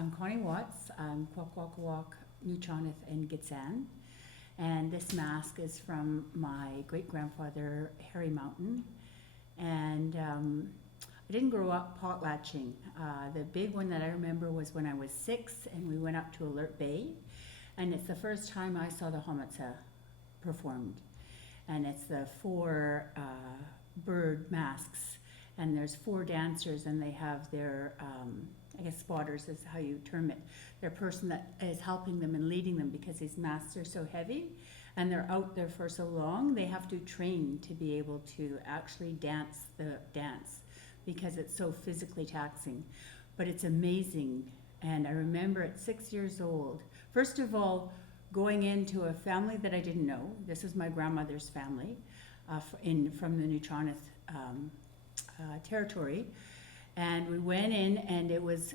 I'm Connie Watts. I'm Kwakwaka'wakw, Nuu-chah-nulth, and Gitxsan. And this mask is from my great-grandfather, Harry Mountain. And I didn't grow up potlatching. The big one that I remember was when I was 6 and we went up to Alert Bay. And it's the first time I saw the xʷməthkվəy performed. And it's the 4 bird masks. And there's 4 dancers and they have their, I guess spotters is how you term it. Their person that is helping them and leading them, because these masks are so heavy and they're out there for so long, they have to train to be able to actually dance the dance because it's so physically taxing. But it's amazing. And I remember at 6 years old, first of all, going into a family that I didn't know. This is my grandmother's family from the Nuu-chah-nulth territory. And we went in and it was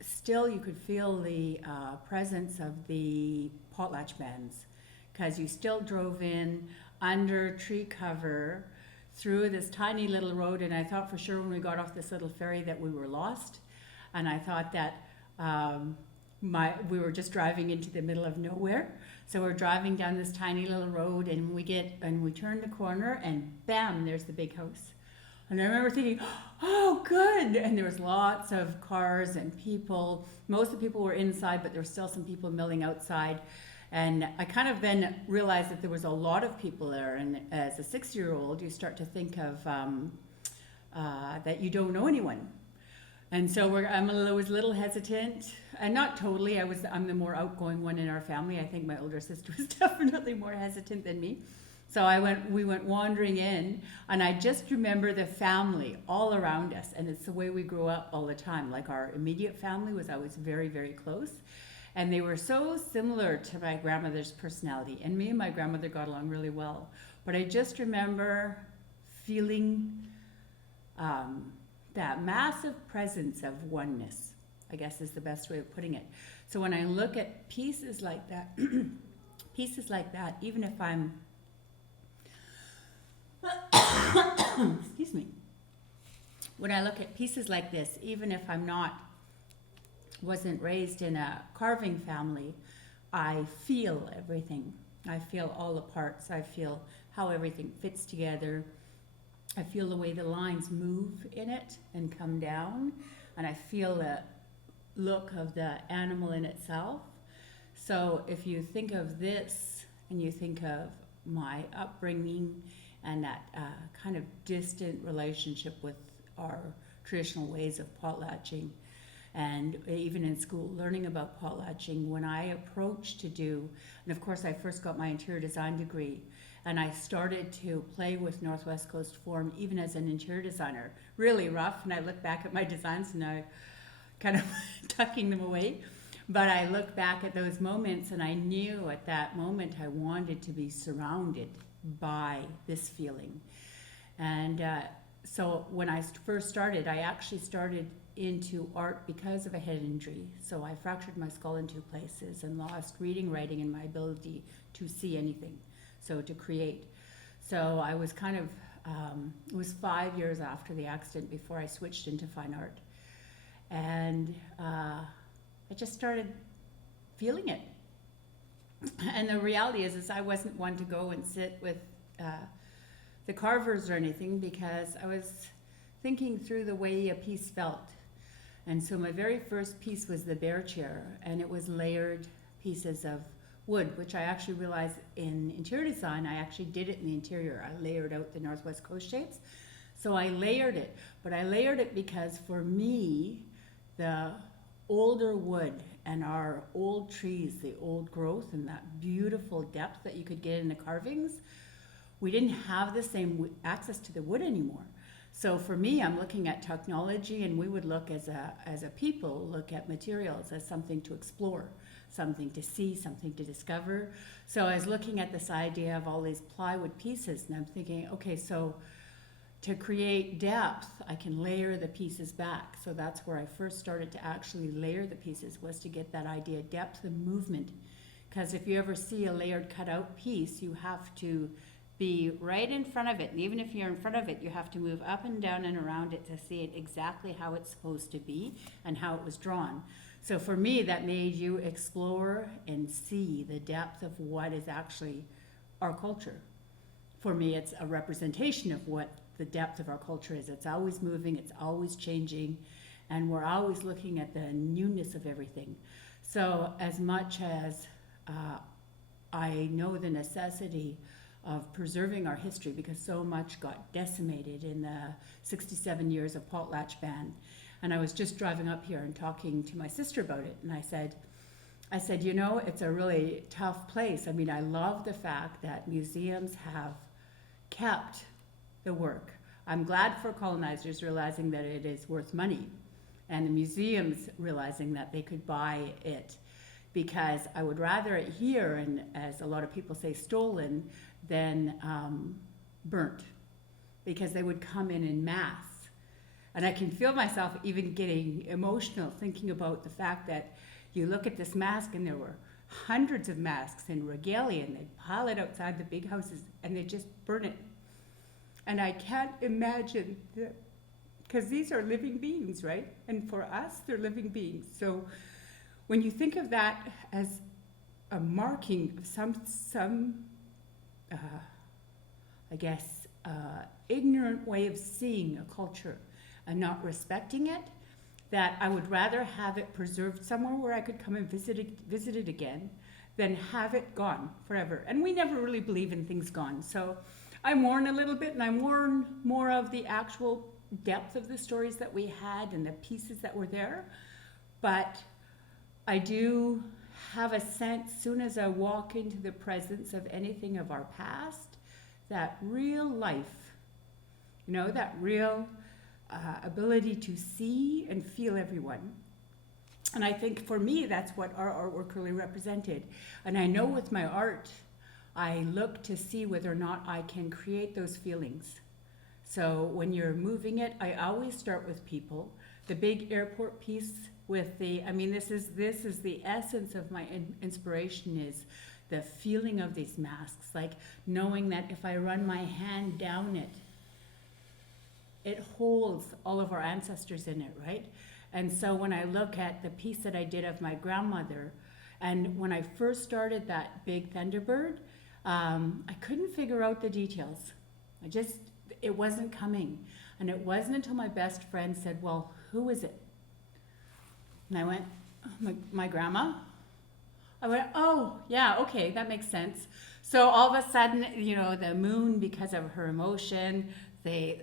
still, you could feel the presence of the potlatch bands, because you still drove in under tree cover through this tiny little road. And I thought for sure when we got off this little ferry that we were lost. And I thought that we were just driving into the middle of nowhere. So we're driving down this tiny little road and we turn the corner and bam, there's the big house. And I remember thinking, oh, good. And there was lots of cars and people. Most of the people were inside, but there were still some people milling outside. And I kind of then realized that there was a lot of people there. And as a 6-year-old, you start to think of that you don't know anyone. And so I was a little hesitant, and not totally. I'm the more outgoing one in our family. I think my older sister was definitely more hesitant than me. So we went wandering in, and I just remember the family all around us, and it's the way we grew up all the time. Like our immediate family was always very, very close, and they were so similar to my grandmother's personality, and me and my grandmother got along really well. But I just remember feeling that massive presence of oneness, I guess is the best way of putting it. So when I look at pieces like that, even if I'm excuse me. When I look at pieces like this, even if wasn't raised in a carving family, I feel everything. I feel all the parts. I feel how everything fits together. I feel the way the lines move in it and come down. And I feel the look of the animal in itself. So if you think of this and you think of my upbringing and that kind of distant relationship with our traditional ways of potlatching. And even in school, learning about potlatching, when I approached to do, and of course I first got my interior design degree, and I started to play with Northwest Coast form even as an interior designer. Really rough, and I look back at my designs and I kind of tucking them away. But I look back at those moments and I knew at that moment I wanted to be surrounded by this feeling. And so when I first started, I actually started into art because of a head injury. So I fractured my skull in 2 places and lost reading, writing, and my ability to see anything, so to create. So I was kind of, it was 5 years after the accident before I switched into fine art. And I just started feeling it. And the reality is I wasn't one to go and sit with the carvers or anything, because I was thinking through the way a piece felt. And so my very first piece was the bear chair, and it was layered pieces of wood, which I actually realized in interior design, I actually did it in the interior. I layered out the Northwest Coast shapes. So I layered it, but I layered it because for me, the older wood and our old trees, the old growth and that beautiful depth that you could get in the carvings, we didn't have the same access to the wood anymore. So for me, I'm looking at technology, and we would look as a people, look at materials as something to explore, something to see, something to discover. So I was looking at this idea of all these plywood pieces, and I'm thinking, okay, so to create depth, I can layer the pieces back. So that's where I first started to actually layer the pieces, was to get that idea of depth and movement. Because if you ever see a layered cutout piece, you have to be right in front of it. And even if you're in front of it, you have to move up and down and around it to see it exactly how it's supposed to be and how it was drawn. So for me, that made you explore and see the depth of what is actually our culture. For me, it's a representation of what the depth of our culture is. It's always moving, it's always changing, and we're always looking at the newness of everything. So as much as I know the necessity of preserving our history, because so much got decimated in the 67 years of potlatch ban. And I was just driving up here and talking to my sister about it, and I said, you know, it's a really tough place. I mean, I love the fact that museums have kept the work. I'm glad for colonizers realizing that it is worth money, and the museums realizing that they could buy it, because I would rather it here, and as a lot of people say, stolen, than burnt, because they would come in mass. And I can feel myself even getting emotional thinking about the fact that you look at this mask, and there were hundreds of masks in regalia, and they'd pile it outside the big houses, and they'd just burn it. And I can't imagine that, because these are living beings, right? And for us, they're living beings. So when you think of that as a marking of some ignorant way of seeing a culture and not respecting it, that I would rather have it preserved somewhere where I could come and visit it again than have it gone forever. And we never really believe in things gone. So I mourn a little bit, and I mourn more of the actual depth of the stories that we had and the pieces that were there. But I do have a sense, soon as I walk into the presence of anything of our past, that real life, you know, that real ability to see and feel everyone. And I think for me, that's what our artwork really represented. And I know with my art, I look to see whether or not I can create those feelings. So when you're moving it, I always start with people. The big airport piece with the, I mean, this is the essence of my inspiration, is the feeling of these masks, like knowing that if I run my hand down it, it holds all of our ancestors in it, right? And so when I look at the piece that I did of my grandmother, and when I first started that big Thunderbird, I couldn't figure out the details. It wasn't coming. And it wasn't until my best friend said, well, who is it? And I went, oh, my grandma. I went, oh, yeah, okay, that makes sense. So all of a sudden, you know, the moon, because of her emotion, the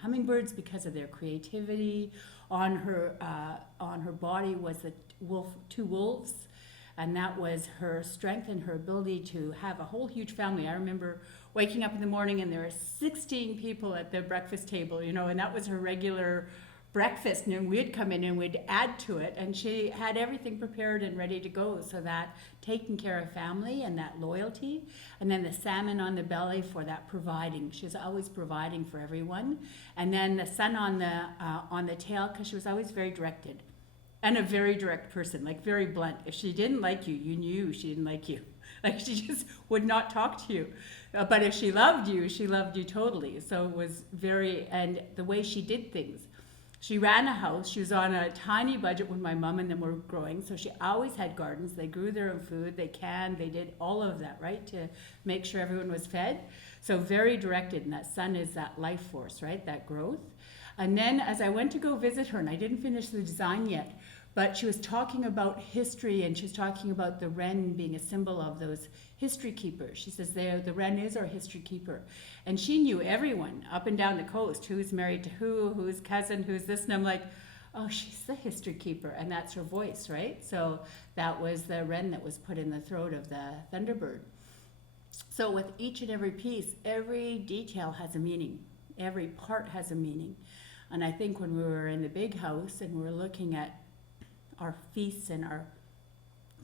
hummingbirds, because of their creativity, on her body was two wolves, and that was her strength and her ability to have a whole huge family. I remember waking up in the morning, and there were 16 people at the breakfast table, you know, and that was her regular breakfast, and then we'd come in and we'd add to it, and she had everything prepared and ready to go, so that taking care of family and that loyalty, and then the salmon on the belly for that providing. She was always providing for everyone, and then the sun on the tail, because she was always very directed, and a very direct person, like very blunt. If she didn't like you, you knew she didn't like you. Like, she just would not talk to you. But if she loved you totally. So it was and the way she did things. She ran a house. She was on a tiny budget when my mom and them were growing, so she always had gardens. They grew their own food. They did all of that, right, to make sure everyone was fed. So very directed, and that sun is that life force, right, that growth. And then as I went to go visit her, and I didn't finish the design yet, but she was talking about history, and she was talking about the wren being a symbol of those history keepers. She says the wren is our history keeper. And she knew everyone up and down the coast, who's married to who's cousin, who's this, and I'm like, oh, she's the history keeper, and that's her voice, right? So that was the wren that was put in the throat of the Thunderbird. So with each and every piece, every detail has a meaning. Every part has a meaning. And I think when we were in the big house and we were looking at our feasts and our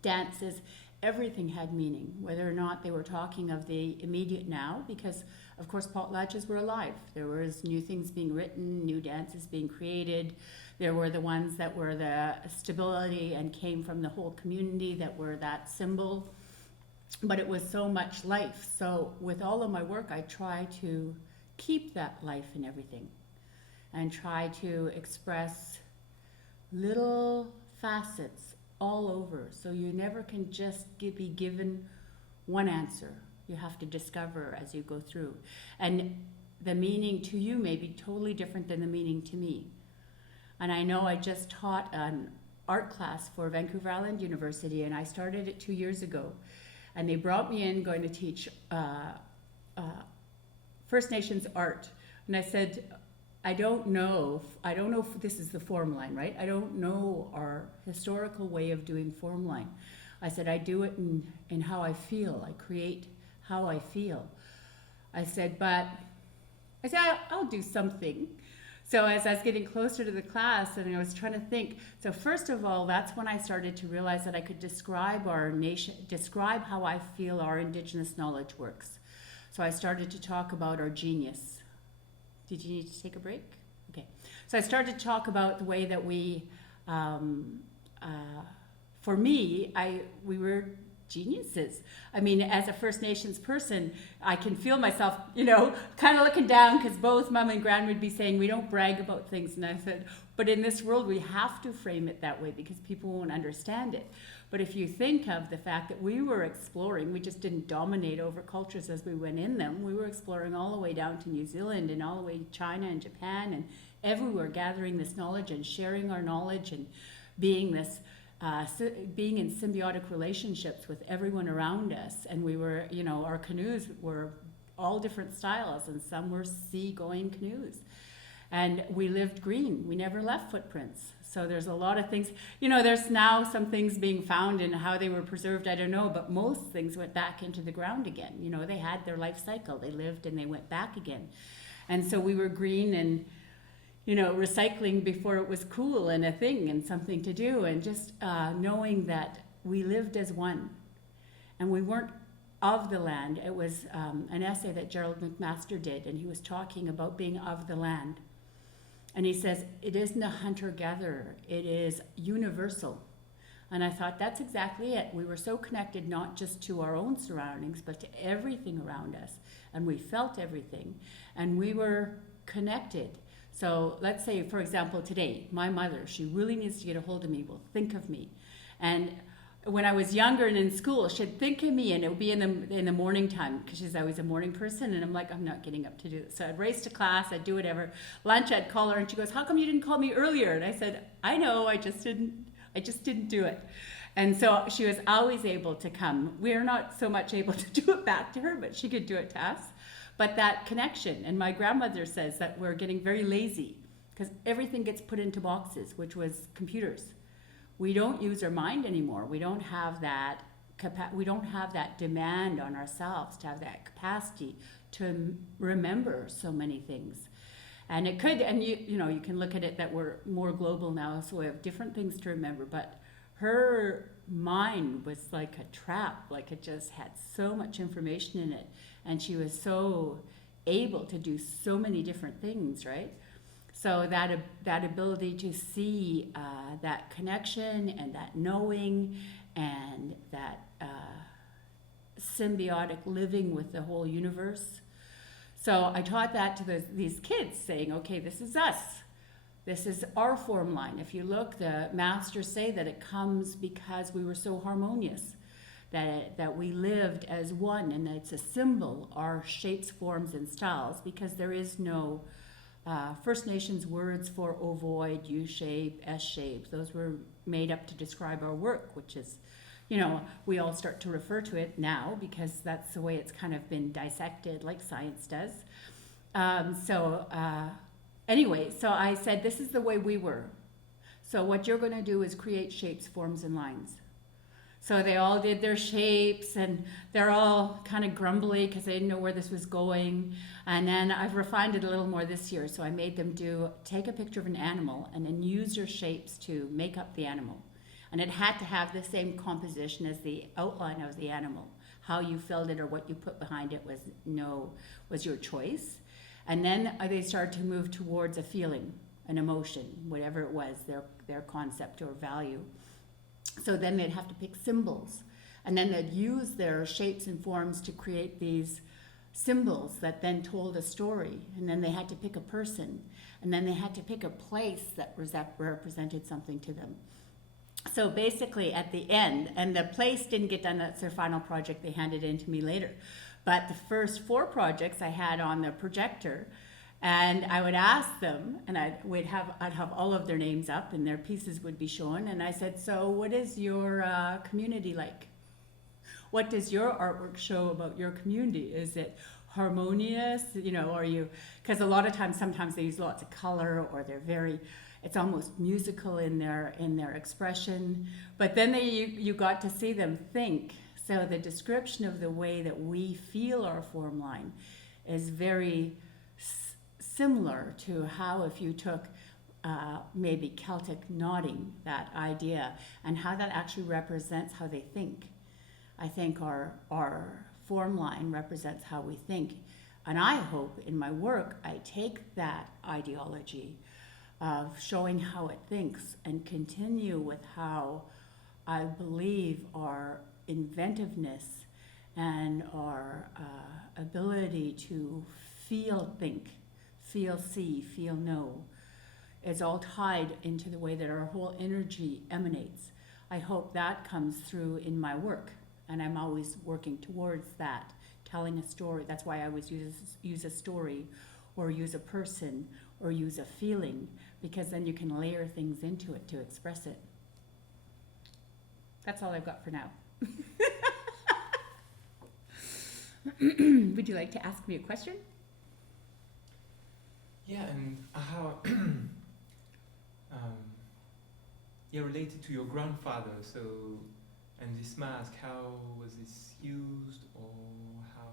dances, everything had meaning, whether or not they were talking of the immediate now, because of course potlatches were alive. There was new things being written, new dances being created. There were the ones that were the stability and came from the whole community that were that symbol. But it was so much life. So with all of my work, I try to keep that life in everything and try to express little facets all over. So you never can just be given one answer. You have to discover as you go through. And the meaning to you may be totally different than the meaning to me. And I know I just taught an art class for Vancouver Island University, and I started it 2 years ago. And they brought me in going to teach First Nations art. And I said, I don't know if this is the form line, right? I don't know our historical way of doing form line. I said, I do it in how I feel. I create how I feel. I said, I'll do something. So as I was getting closer to the class, and I was trying to think, so first of all, that's when I started to realize that I could describe our nation, describe how I feel our Indigenous knowledge works. So I started to talk about our genius. Did you need to take a break? Okay. So I started to talk about the way that we, for me, we were geniuses. I mean, as a First Nations person, I can feel myself, kind of looking down, because both Mom and Gran would be saying, we don't brag about things. And I said, but in this world, we have to frame it that way because people won't understand it. But if you think of the fact that we were exploring, we just didn't dominate over cultures as we went in them. We were exploring all the way down to New Zealand and all the way to China and Japan and everywhere, gathering this knowledge and sharing our knowledge and being this being in symbiotic relationships with everyone around us. And we were, our canoes were all different styles, and some were sea-going canoes. And we lived green. We never left footprints. So there's a lot of things, there's now some things being found and how they were preserved, I don't know, but most things went back into the ground again. They had their life cycle. They lived and they went back again. And so we were green and recycling before it was cool and a thing and something to do, and just knowing that we lived as one and we weren't of the land. It was an essay that Gerald McMaster did, and he was talking about being of the land. And he says, it isn't a hunter-gatherer, it is universal. And I thought, that's exactly it. We were so connected not just to our own surroundings, but to everything around us. And we felt everything, and we were connected. So let's say, for example, today, my mother, she really needs to get a hold of me, will think of me. And when I was younger and in school, she'd think of me, and it would be in the morning time, because she's always a morning person, and I'm like, I'm not getting up to do this. So I'd race to class, I'd do whatever. Lunch, I'd call her, and she goes, how come you didn't call me earlier? And I said, I know, I just didn't do it. And so she was always able to come. We're not so much able to do it back to her, but she could do it to us. But that connection, and my grandmother says that we're getting very lazy because everything gets put into boxes, which was computers. We don't use our mind anymore. We don't have that demand on ourselves to have that capacity to remember so many things. And it could, and you can look at it that we're more global now, so we have different things to remember, but her mind was like a trap, like it just had so much information in it, and she was so able to do so many different things, right? So that ability to see that connection and that knowing and that symbiotic living with the whole universe. So I taught that to these kids, saying, okay, this is us. This is our form line. If you look, the masters say that it comes because we were so harmonious, that we lived as one, and it's a symbol, our shapes, forms, and styles, because there is no First Nations words for ovoid, U-shape, S-shape. Those were made up to describe our work, which is, we all start to refer to it now because that's the way it's kind of been dissected, like science does. Anyway, so I said, this is the way we were. So what you're going to do is create shapes, forms, and lines. So they all did their shapes, and they're all kind of grumbly because they didn't know where this was going. And then I've refined it a little more this year. So I made them take a picture of an animal and then use your shapes to make up the animal. And it had to have the same composition as the outline of the animal. How you filled it or what you put behind it was your choice. And then they started to move towards a feeling, an emotion, whatever it was, their concept or value. So then they'd have to pick symbols, and then they'd use their shapes and forms to create these symbols that then told a story, and then they had to pick a person, and then they had to pick a place that represented something to them. So basically at the end, and the place didn't get done, that's their final project, they handed it in to me later. But the first 4 projects I had on the projector, and I would ask them, and I'd have all of their names up and their pieces would be shown, and I said, so what is your community like? What does your artwork show about your community? Is it harmonious? You know, are you, because a lot of times, sometimes they use lots of color, or they're very, it's almost musical in their expression. But then you got to see them think. So the description of the way that we feel our form line is very similar to how if you took maybe Celtic knotting, that idea, and how that actually represents how they think. I think our form line represents how we think. And I hope in my work I take that ideology of showing how it thinks and continue with how I believe our inventiveness and our ability to feel, think, feel, see, feel, know is all tied into the way that our whole energy emanates. I hope that comes through in my work. And I'm always working towards that, telling a story. That's why I always use a story, or use a person, or use a feeling, because then you can layer things into it to express it. That's all I've got for now. Would you like to ask me a question? Yeah, and how, related to your grandfather, so, and this mask, how was this used, or how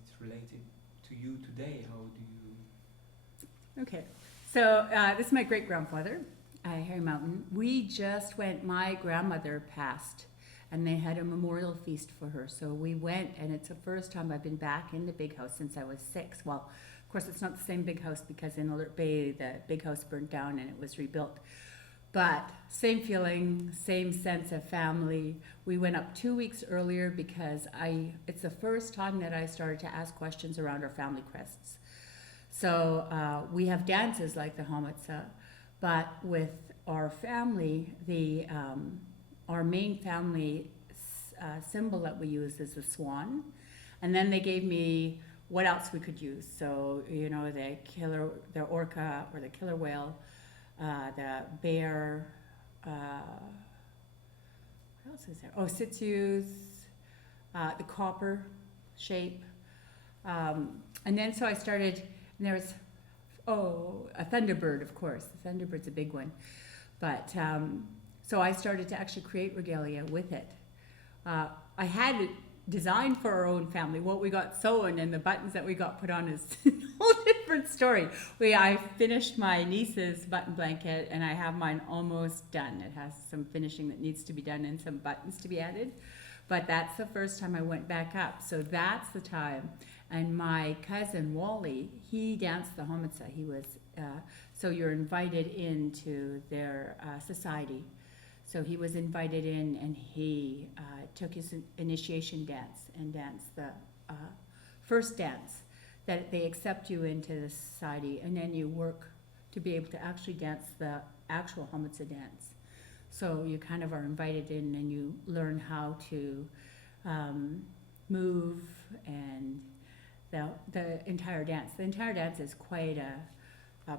it's related to you today? How do you... Okay, so this is my great-grandfather, Harry Mountain. We just went, my grandmother passed, and they had a memorial feast for her. So we went, and it's the first time I've been back in the big house since I was 6. Well, of course, it's not the same big house because in Alert Bay, the big house burnt down and it was rebuilt. But same feeling, same sense of family. We went up 2 weeks earlier because it's the first time that I started to ask questions around our family crests. So we have dances like the xʷməthkվəy, but with our family, our main family symbol that we use is the swan. And then they gave me what else we could use. So, you know, the orca or the killer whale, the bear, what else is there? Oh, sitsus, the copper shape. And then so I started, and there was, a Thunderbird, of course. The Thunderbird's a big one. But, so I started to actually create regalia with it. I had it designed for our own family. What we got sewn and the buttons that we got put on is a whole different story. I finished my niece's button blanket and I have mine almost done. It has some finishing that needs to be done and some buttons to be added. But that's the first time I went back up. So that's the time. And my cousin Wally, he danced the xʷməthkվəy. He was, so you're invited into their society. So he was invited in and he took his initiation dance and danced the first dance that they accept you into the society, and then you work to be able to actually dance the actual xʷməthkվəy dance. So you kind of are invited in and you learn how to move and the entire dance. The entire dance is quite a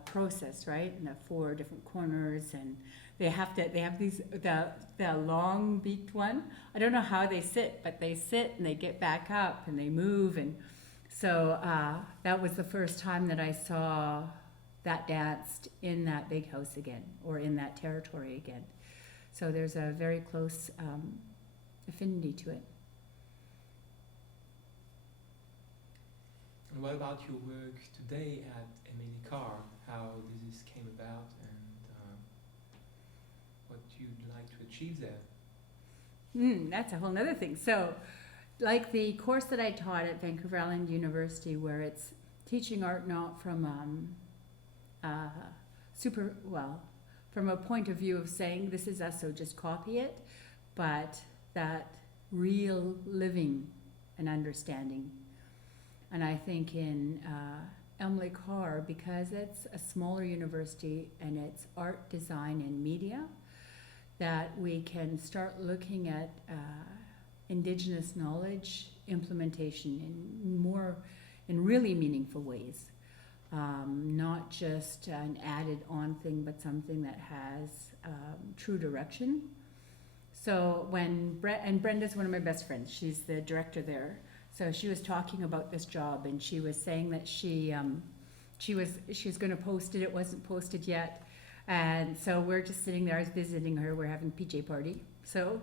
process, right? And the 4 different corners, and they have these, the long beaked one. I don't know how they sit, but they sit and they get back up and they move. And so that was the first time that I saw that danced in that big house again, or in that territory again. So there's a very close affinity to it. And what about your work today at MOA? How this came about and what you'd like to achieve there? That's a whole other thing. So, like the course that I taught at Vancouver Island University, where it's teaching art not from from a point of view of saying this is us, so just copy it, but that real living and understanding. And I think in Emily Carr, because it's a smaller university and it's art, design, and media, that we can start looking at Indigenous knowledge implementation in really meaningful ways. Not just an added on thing, but something that has true direction. So when Brenda's one of my best friends, she's the director there. So she was talking about this job, and she was saying that she was going to post it. It wasn't posted yet, and so we're just sitting there. I was visiting her. We're having a PJ party. So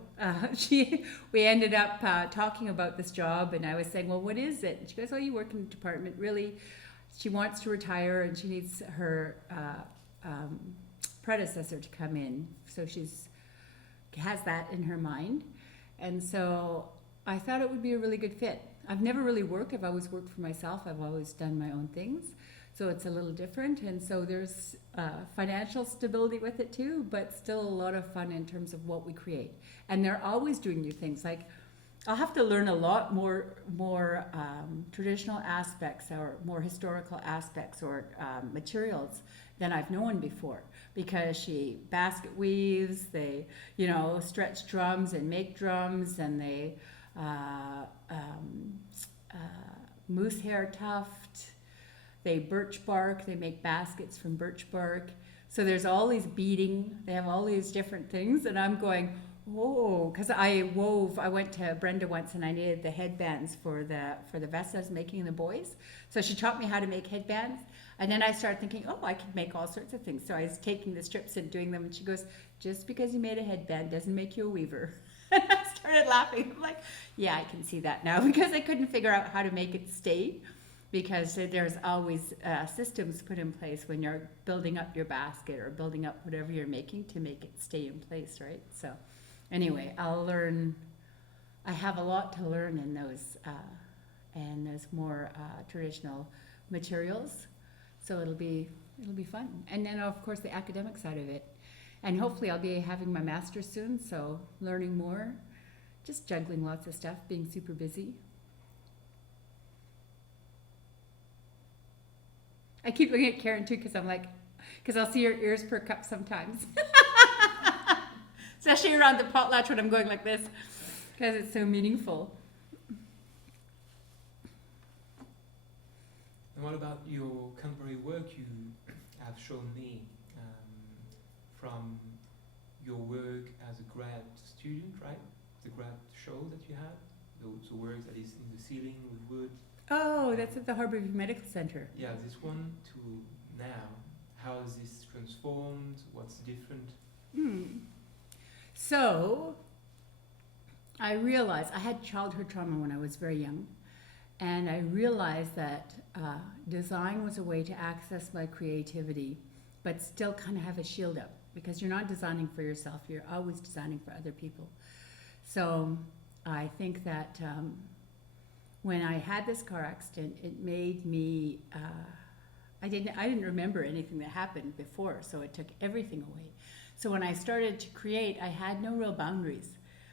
we ended up talking about this job, and I was saying, well, what is it? And she goes, oh, you work in the department. Really, she wants to retire, and she needs her predecessor to come in. So has that in her mind, and so I thought it would be a really good fit. I've never really worked. I've always worked for myself. I've always done my own things. So it's a little different. And so there's financial stability with it too, but still a lot of fun in terms of what we create. And they're always doing new things. Like I'll have to learn a lot more traditional aspects or more historical aspects or materials than I've known before, because she basket weaves, they, stretch drums and make drums, and they moose hair tuft, they birch bark, they make baskets from birch bark. So there's all these beading, they have all these different things, and I'm going, whoa, because I went to Brenda once and I needed the headbands for the vest I was making the boys. So she taught me how to make headbands. And then I started thinking, oh, I could make all sorts of things. So I was taking the strips and doing them, and she goes, just because you made a headband doesn't make you a weaver. And I started laughing. I'm like, yeah, I can see that now, because I couldn't figure out how to make it stay, because there's always systems put in place when you're building up your basket or building up whatever you're making to make it stay in place, right? So anyway, I'll learn. I have a lot to learn in those more traditional materials. So it'll be fun. And then of course the academic side of it. And hopefully I'll be having my master's soon, so learning more, just juggling lots of stuff, being super busy. I keep looking at Karen too, because I'll see her ears perk up sometimes. Especially around the potlatch when I'm going like this, because it's so meaningful. And what about your contemporary work you have shown me, from your work as a grad student, right? The grad show that you had, the work that is in the ceiling with wood. Oh, that's at the Harborview Medical Center. Yeah, this one to now. How is this transformed? What's different? So, I realized I had childhood trauma when I was very young. And I realized that design was a way to access my creativity, but still kind of have a shield up, because you're not designing for yourself, you're always designing for other people. So I think that when I had this car accident, it made me, I didn't remember anything that happened before, so it took everything away. So when I started to create, I had no real boundaries,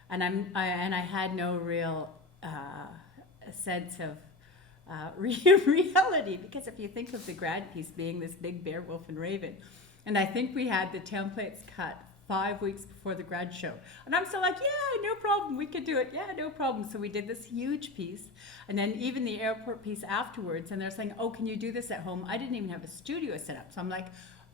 and I had no real sense of reality, because if you think of the grad piece being this big bear, wolf, and raven, and I think we had the templates cut 5 weeks before the grad show, and I'm still like, yeah, no problem, we could do it, yeah, no problem. So we did this huge piece, and then even the airport piece afterwards, and they're saying, oh, can you do this at home? I didn't even have a studio set up, so I'm like,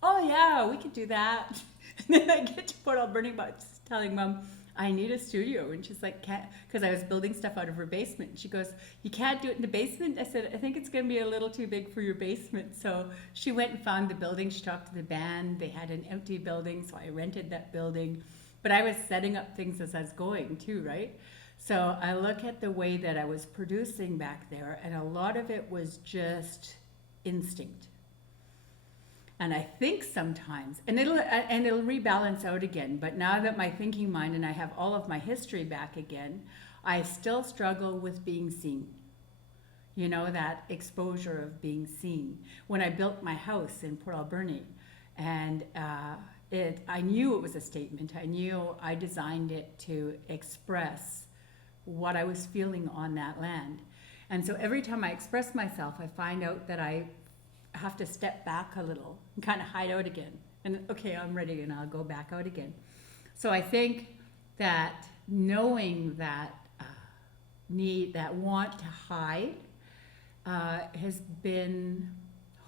oh yeah, we could do that. And then I get to Port Alberni, but telling Mom, I need a studio. And she's like, can't, because I was building stuff out of her basement. And she goes, you can't do it in the basement? I said, I think it's going to be a little too big for your basement. So she went and found the building. She talked to the band. They had an empty building, so I rented that building. But I was setting up things as I was going too, right? So I look at the way that I was producing back there, and a lot of it was just instinct. And I think sometimes, and it'll rebalance out again, but now that my thinking mind and I have all of my history back again, I still struggle with being seen. You know, that exposure of being seen. When I built my house in Port Alberni, and I knew it was a statement. I knew I designed it to express what I was feeling on that land. And so every time I express myself, I find out that I have to step back a little and kind of hide out again. And okay, I'm ready, and I'll go back out again. So I think that knowing that that want to hide has been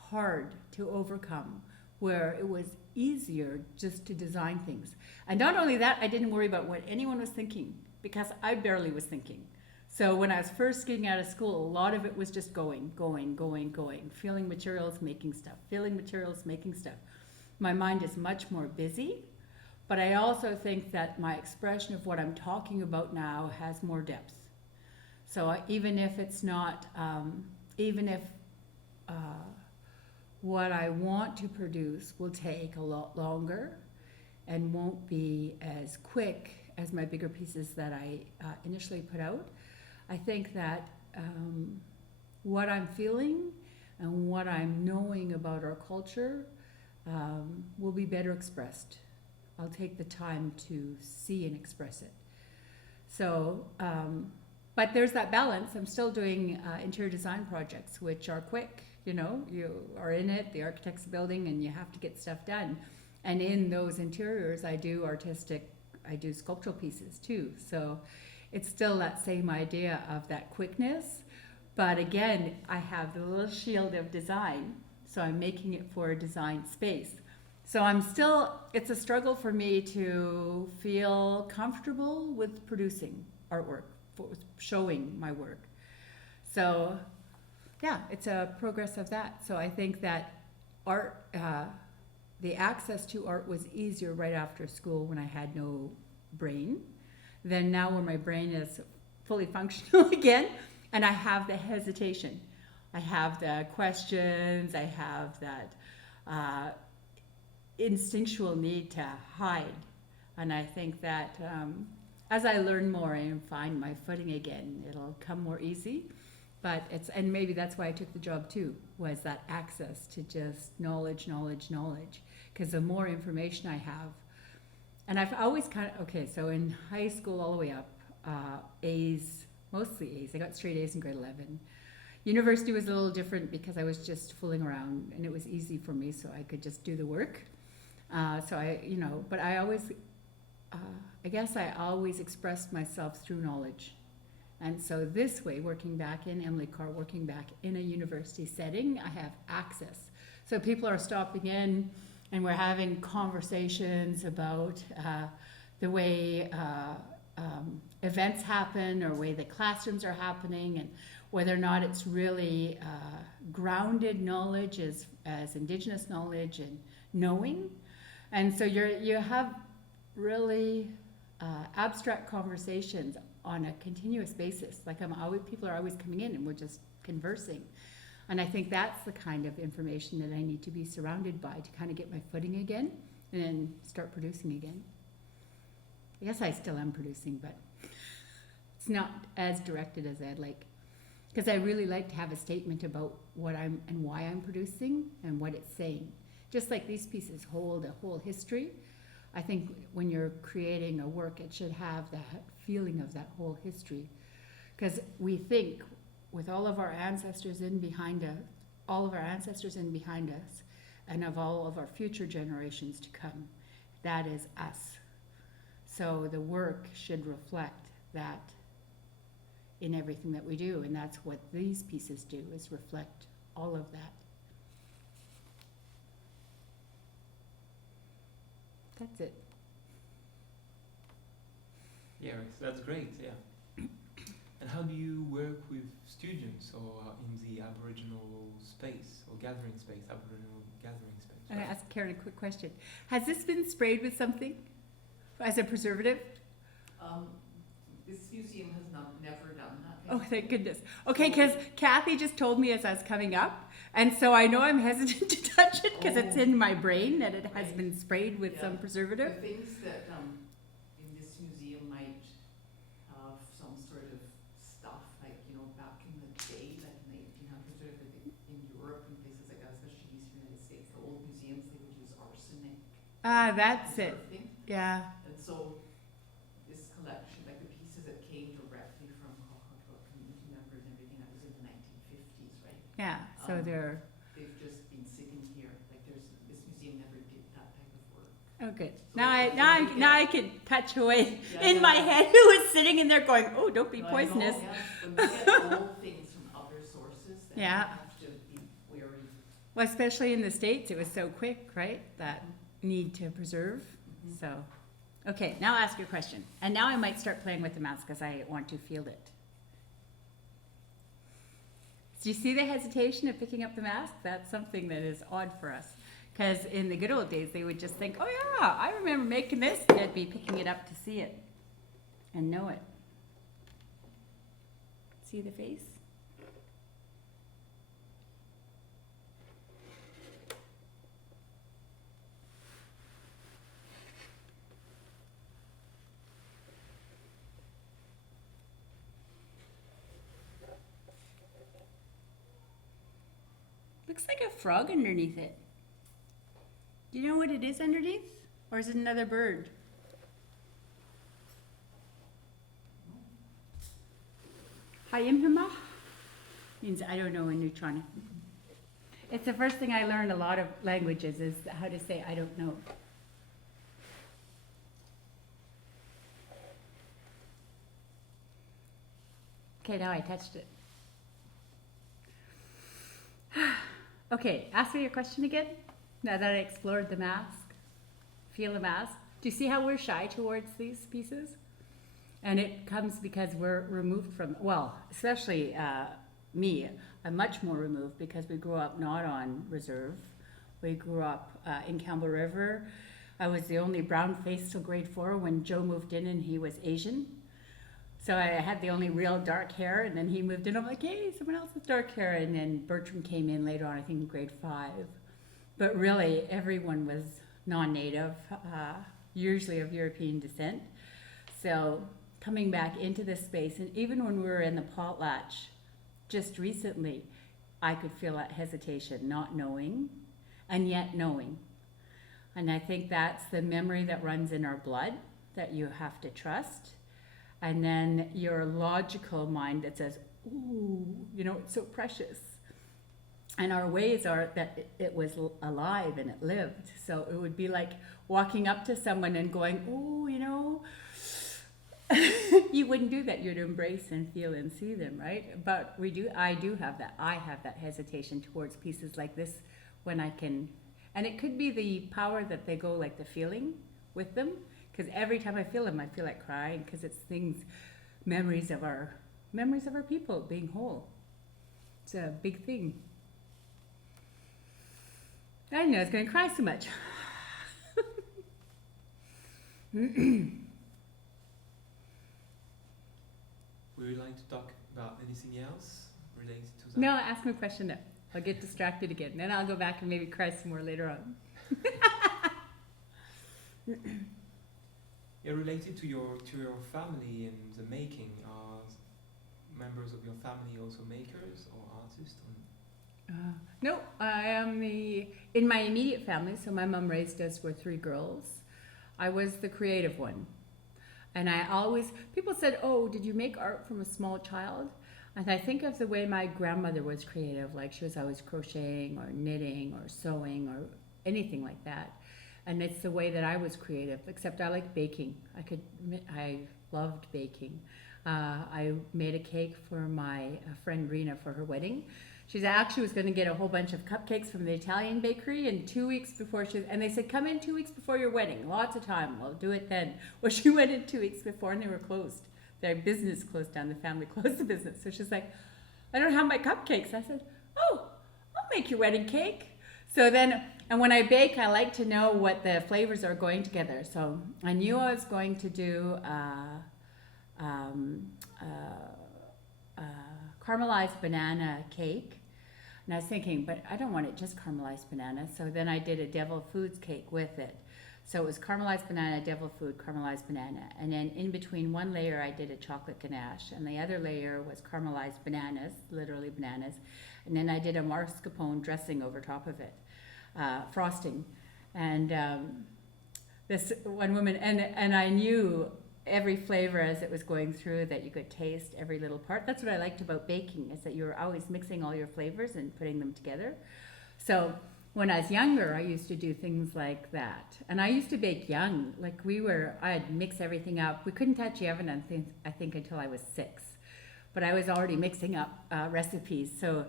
hard to overcome, where it was easier just to design things. And not only that, I didn't worry about what anyone was thinking, because I barely was thinking. So when I was first getting out of school, a lot of it was just going, feeling materials, making stuff, feeling materials, making stuff. My mind is much more busy, but I also think that my expression of what I'm talking about now has more depth. So even if it's not, even if what I want to produce will take a lot longer and won't be as quick as my bigger pieces that I initially put out, I think that what I'm feeling and what I'm knowing about our culture will be better expressed. I'll take the time to see and express it. So, but there's that balance. I'm still doing interior design projects, which are quick. You know, you are in it, the architect's building, and you have to get stuff done. And in those interiors, I do sculptural pieces too. So it's still that same idea of that quickness. But again, I have the little shield of design, so I'm making it for a design space. So it's a struggle for me to feel comfortable with producing artwork, for showing my work. So yeah, it's a progress of that. So I think that art, the access to art was easier right after school when I had no brain than now when my brain is fully functional again, and I have the hesitation. I have the questions, I have that instinctual need to hide. And I think that as I learn more and find my footing again, it'll come more easy. But and maybe that's why I took the job too, was that access to just knowledge. Because the more information I have, and I've always so in high school all the way up, A's, mostly A's. I got straight A's in grade 11. University was a little different because I was just fooling around and it was easy for me, so I could just do the work. But I always, I guess I always expressed myself through knowledge. And so this way, working back in Emily Carr, working back in a university setting, I have access. So people are stopping in and we're having conversations about the way events happen or the way the classrooms are happening, and whether or not it's really grounded knowledge as Indigenous knowledge and knowing. And so you have really abstract conversations on a continuous basis. Like people are always coming in and we're just conversing. And I think that's the kind of information that I need to be surrounded by to kind of get my footing again and then start producing again. I guess I still am producing, but it's not as directed as I'd like. Because I really like to have a statement about what I'm and why I'm producing and what it's saying. Just like these pieces hold a whole history, I think when you're creating a work, it should have that feeling of that whole history. Because we think, with all of our ancestors in behind us, and of all of our future generations to come, that is us. So the work should reflect that in everything that we do, and that's what these pieces do, is reflect all of that. That's it. Yeah, that's great, yeah. And how do you work with students or in the Aboriginal space or gathering space, Aboriginal gathering space? I'm going to ask Karen a quick question. Has this been sprayed with something as a preservative? This museum has never done that. Oh, thank goodness. Okay, because Kathy just told me as I was coming up, and so I know I'm hesitant to touch it because it's in my brain that it has been sprayed with some preservative. The things that in this museum might have some sort of stuff, like, back in the day, like in the 1800s, or in Europe and places like that, especially in the United States, the old museums, they would use arsenic. Ah, that's it. Yeah. And so this collection, like the pieces that came directly from Kwakwaka'wakw community members and everything, that was in Yeah, so Um, they're, They've just been sitting here, like this museum never did that type of work. oh good. So Now I can touch away Yeah, in my yeah. head who was sitting in there going, oh, don't be No, I know, poisonous. yeah. When we get old things from other sources, then Yeah. we have to be wary. Well, especially in the States, it was so quick, right? That need to preserve. Mhm. So, okay, now ask your question. And now I might start playing with the mask because I want to feel it. Do you see the hesitation of picking up the mask? That's something that is odd for us. Because in the good old days, they would just think, oh yeah, I remember making this. They'd be picking it up to see it and know it. See the face? Looks like a frog underneath it. Do you know what it is underneath? Or is it another bird? Hayimhima means I don't know in Nuu-chah-nulth. It's the first thing I learned a lot of languages is how to say I don't know. Okay, now I touched it. Okay, ask me your question again. Now that I explored the mask, feel the mask. Do you see how we're shy towards these pieces? And it comes because we're removed from, well, especially me, I'm much more removed because we grew up not on reserve. We grew up in Campbell River. I was the only brown face till grade 4 when Joe moved in and he was Asian. So I had the only real dark hair, and then he moved in. I'm like, hey, someone else with dark hair. And then Bertram came in later on, I think in grade 5. But really, everyone was non-native, usually of European descent. So coming back into this space, and even when we were in the potlatch just recently, I could feel that hesitation, not knowing, and yet knowing. And I think that's the memory that runs in our blood that you have to trust. And then your logical mind that says, ooh, you know, it's so precious. And our ways are that it was alive and it lived. So it would be like walking up to someone and going, oh, you know, you wouldn't do that. You'd embrace and feel and see them, right? But I do have that. I have that hesitation towards pieces like this when I can, and it could be the power that they go like the feeling with them. Because every time I feel them, I feel like crying because it's things, memories of our people being whole. It's a big thing. I didn't know I was going to cry so much. Would you like to talk about anything else related to that? No, ask me a question now. I'll get distracted again. Then I'll go back and maybe cry some more later on. Yeah, related to your family and the making, are members of your family also makers or artists? No, I am in my immediate family, so my mom raised us, we're 3 girls. I was the creative one. And people said, oh, did you make art from a small child? And I think of the way my grandmother was creative, like she was always crocheting or knitting or sewing or anything like that. And it's the way that I was creative, except I like baking. I loved baking. I made a cake for my friend Rena for her wedding. She actually was going to get a whole bunch of cupcakes from the Italian bakery, and 2 weeks before and they said, come in 2 weeks before your wedding. Lots of time. We'll do it then. Well, she went in 2 weeks before and they were closed. Their business closed down. The family closed the business. So she's like, I don't have my cupcakes. I said, oh, I'll make your wedding cake. So then, and when I bake, I like to know what the flavors are going together. So I knew I was going to do caramelized banana cake. And I was thinking, but I don't want it just caramelized banana. So then I did a devil foods cake with it. So it was caramelized banana, devil food, caramelized banana. And then in between one layer, I did a chocolate ganache. And the other layer was caramelized bananas, literally bananas. And then I did a mascarpone dressing over top of it, frosting. And this one woman, and I knew every flavor as it was going through, that you could taste every little part. That's what I liked about baking, is that you were always mixing all your flavors and putting them together. So when I was younger, I used to do things like that. And I used to bake young. Like I'd mix everything up. We couldn't touch the oven, I think until I was 6. But I was already mixing up recipes. So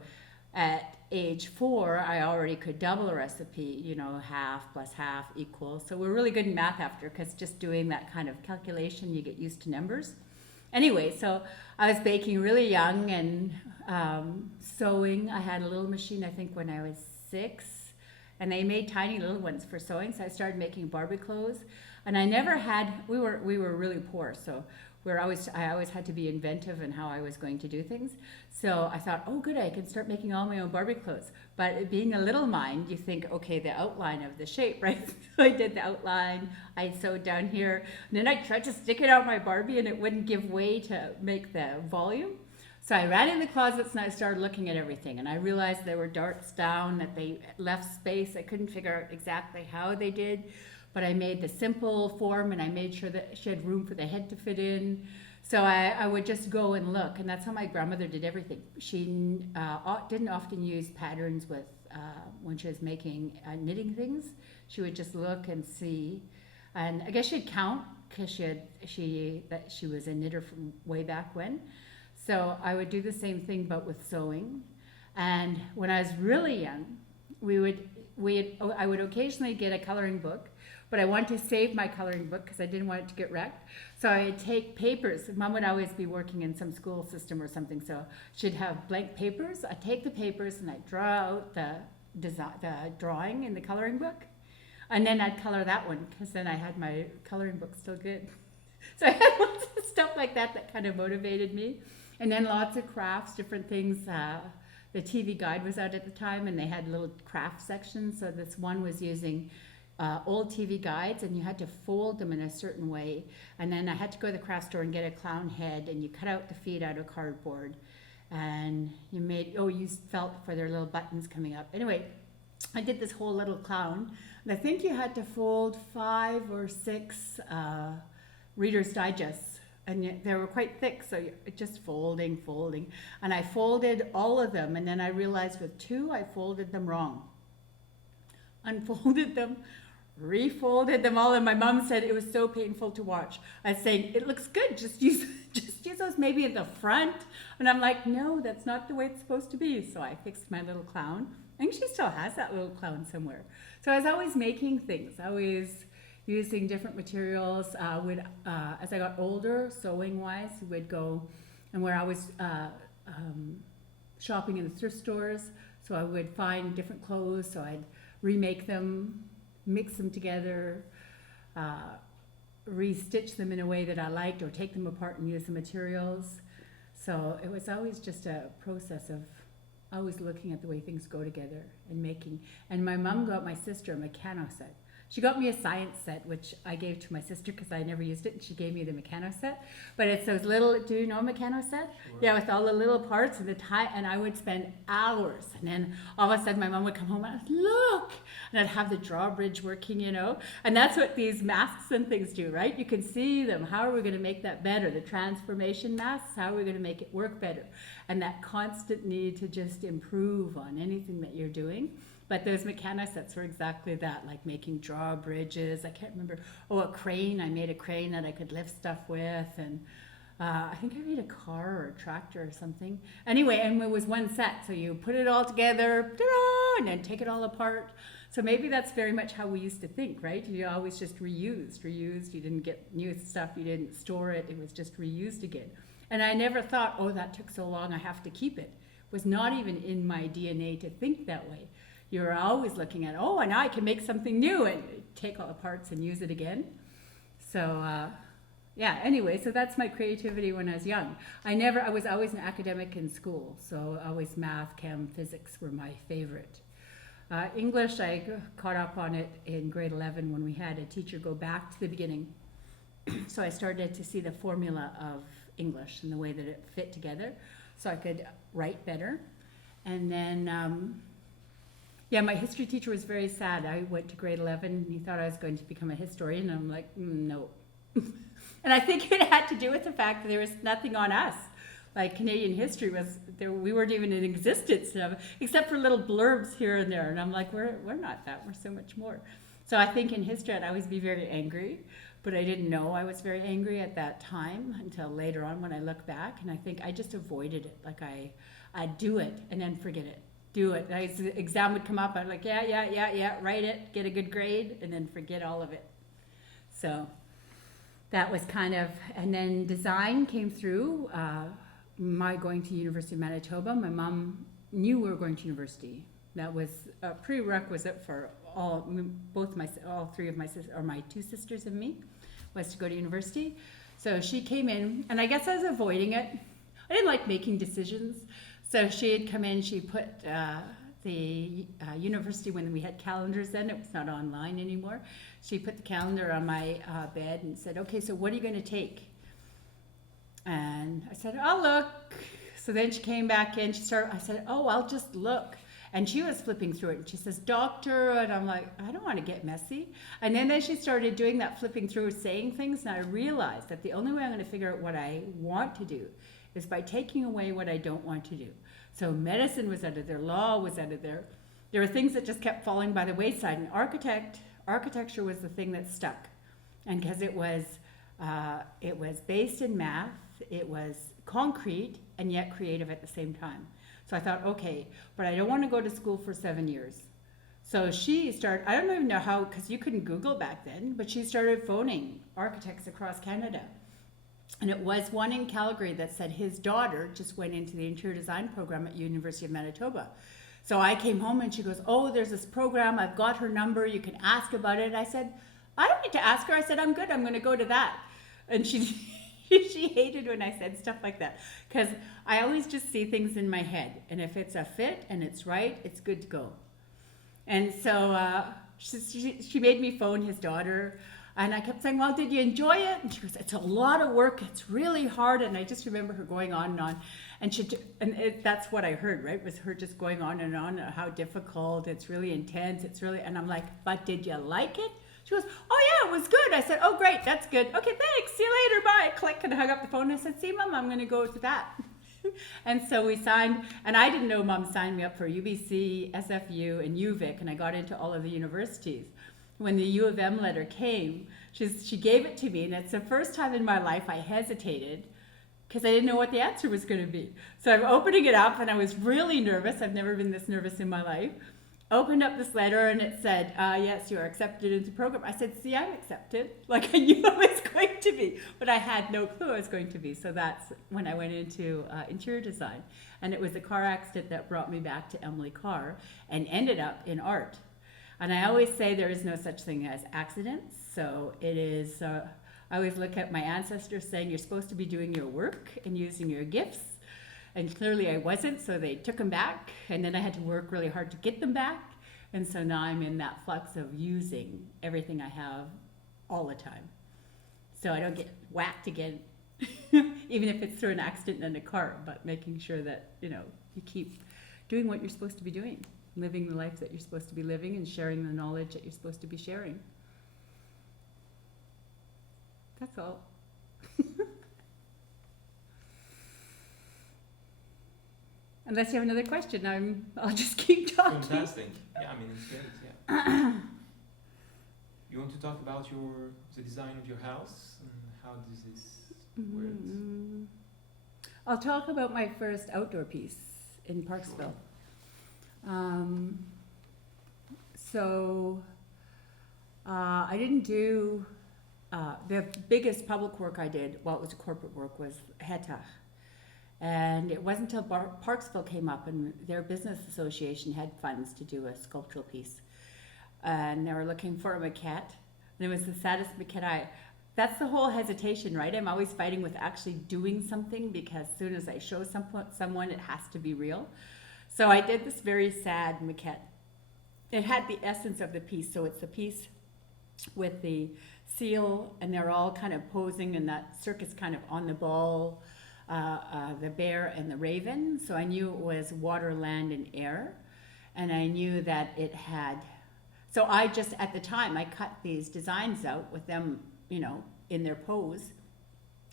at age 4, I already could double a recipe, half plus half equals. So we're really good in math after, because just doing that kind of calculation, you get used to numbers. Anyway, so I was baking really young and sewing. I had a little machine, I think, when I was 6, and they made tiny little ones for sewing. So I started making Barbie clothes, and I never had. We were really poor, so I always had to be inventive in how I was going to do things. So I thought, oh, good, I can start making all my own Barbie clothes. But being a little mind, you think, okay, the outline of the shape, right? So I did the outline, I sewed down here, and then I tried to stick it out my Barbie, and it wouldn't give way to make the volume. So I ran in the closets and I started looking at everything, and I realized there were darts down, that they left space. I couldn't figure out exactly how they did. But I made the simple form, and I made sure that she had room for the head to fit in. So I would just go and look, and that's how my grandmother did everything. She didn't often use patterns when she was making knitting things. She would just look and see, and I guess she'd count, because she was a knitter from way back when. So I would do the same thing, but with sewing. And when I was really young, I would occasionally get a coloring book. But I wanted to save my coloring book because I didn't want it to get wrecked. So I'd take papers. Mom would always be working in some school system or something, so she'd have blank papers. I'd take the papers and I'd draw out the drawing in the coloring book. And then I'd color that one, because then I had my coloring book still good. So I had lots of stuff like that kind of motivated me. And then lots of crafts, different things. The TV Guide was out at the time, and they had little craft sections. So this one was using old TV guides, and you had to fold them in a certain way. And then I had to go to the craft store and get a clown head, and you cut out the feet out of cardboard, and you used felt for their little buttons coming up. Anyway, I did this whole little clown, and I think you had to fold 5 or 6 Reader's Digests, and they were quite thick, so just folding, and I folded all of them, and then I realized with 2 I folded them wrong. Unfolded them, refolded them all, and my mom said it was so painful to watch. I was saying, it looks good, just use those maybe in the front. And I'm like, no, that's not the way it's supposed to be. So I fixed my little clown. I think she still has that little clown somewhere. So I was always making things, always using different materials. As I got older, sewing-wise, would go, and where I was shopping in the thrift stores, so I would find different clothes, so I'd remake them, mix them together, restitch them in a way that I liked, or take them apart and use the materials. So it was always just a process of always looking at the way things go together and making. And my mom got my sister a mechano set. She got me a science set, which I gave to my sister because I never used it, and she gave me the mechano set. But it's those little, do you know a mechano set? Sure. Yeah, with all the little parts and and I would spend hours. And then all of a sudden my mom would come home and I'd look, and I'd have the drawbridge working, And that's what these masks and things do, right? You can see them. How are we going to make that better? The transformation masks, how are we going to make it work better? And that constant need to just improve on anything that you're doing. But those mechano sets were exactly that, like making drawbridges. I can't remember. A crane. I made a crane that I could lift stuff with. And I think I made a car or a tractor or something. Anyway, and it was one set. So you put it all together, ta-da, and then take it all apart. So maybe that's very much how we used to think, right? You always just reused. You didn't get new stuff. You didn't store it. It was just reused again. And I never thought, oh, that took so long, I have to keep it. It was not even in my DNA to think that way. You're always looking at, oh, and now I can make something new and take all the parts and use it again. So, anyway, so that's my creativity when I was young. I was always an academic in school, so always math, chem, physics were my favorite. English, I caught up on it in grade 11 when we had a teacher go back to the beginning. So I started to see the formula of English and the way that it fit together, so I could write better. And then, my history teacher was very sad. I went to grade 11 and he thought I was going to become a historian, and I'm like, no, And I think it had to do with the fact that there was nothing on us. Like Canadian history was there, we weren't even in existence, except for little blurbs here and there. And I'm like, we're not that. We're so much more. So I think in history I'd always be very angry, but I didn't know I was very angry at that time until later on when I look back. And I think I just avoided it. Like I'd do it and then forget it. Do it. The exam would come up. I'd like, yeah, write it, get a good grade, and then forget all of it. So that was kind of, and then design came through. My going to University of Manitoba, my mom knew we were going to university. That was a prerequisite for all three of my sisters, or my two sisters and me, was to go to university. So she came in, and I guess I was avoiding it. I didn't like making decisions. So she had come in, she put the university, when we had calendars then, it was not online anymore. She put the calendar on my bed and said, okay, so what are you going to take? And I said, I'll look. So then she came back in, I said, oh, I'll just look. And she was flipping through it, and she says, doctor, and I'm like, I don't want to get messy. And then she started doing that, flipping through, saying things, and I realized that the only way I'm going to figure out what I want to do is by taking away what I don't want to do. So medicine was out of there, law was out of there. There were things that just kept falling by the wayside, and architecture was the thing that stuck. And because it was based in math, it was concrete, and yet creative at the same time. So I thought, okay, but I don't want to go to school for 7 years. So she started, I don't even know how, because you couldn't Google back then, but she started phoning architects across Canada. And it was one in Calgary that said his daughter just went into the interior design program at University of Manitoba. So I came home and she goes, oh, there's this program, I've got her number, you can ask about it. I said, I don't need to ask her. I said, I'm good, I'm going to go to that. And she hated when I said stuff like that, because I always just see things in my head, and if it's a fit and it's right, it's good to go. And so she made me phone his daughter, and I kept saying, well, did you enjoy it? And she goes, it's a lot of work, it's really hard. And I just remember her going on and on, and that's what I heard, right, was her just going on and on, how difficult, it's really intense, and I'm like, but did you like it? She goes, oh yeah, it was good. I said, oh great, that's good. Okay, thanks, see you later, bye. Click, and I hung up the phone and I said, see Mom, I'm gonna go to that. And so we signed, and I didn't know Mom signed me up for UBC, SFU, and UVic, and I got into all of the universities. When the U of M letter came, she gave it to me, and it's the first time in my life I hesitated because I didn't know what the answer was gonna be. So I'm opening it up, and I was really nervous. I've never been this nervous in my life. Opened up this letter, and it said, yes, you are accepted into the program. I said, see, I'm accepted. Like, I knew I was going to be, but I had no clue I was going to be. So that's when I went into interior design. And it was a car accident that brought me back to Emily Carr and ended up in art. And I always say there is no such thing as accidents. So it is, I always look at my ancestors saying you're supposed to be doing your work and using your gifts. And clearly I wasn't, so they took them back, and then I had to work really hard to get them back. And so now I'm in that flux of using everything I have all the time. So I don't get whacked again, even if it's through an accident in a car, but making sure that, you keep doing what you're supposed to be doing, living the life that you're supposed to be living, and sharing the knowledge that you're supposed to be sharing. That's all. Unless you have another question, I'll just keep talking. Fantastic. Yeah, I mean, it's great, yeah. You want to talk about the design of your house and how does this work? I'll talk about my first outdoor piece in Parksville. I didn't do, the biggest public work I did, well, it was a corporate work, was Hetach. And it wasn't until Parksville came up and their business association had funds to do a sculptural piece. And they were looking for a maquette. And it was the saddest maquette that's the whole hesitation, right? I'm always fighting with actually doing something, because as soon as I show someone, it has to be real. So I did this very sad maquette. It had the essence of the piece. So it's the piece with the seal, and they're all kind of posing in that circus kind of on the ball. The bear and the raven. So I knew it was water, land, and air. And I knew that it had, so I just, at the time, I cut these designs out with them, in their pose.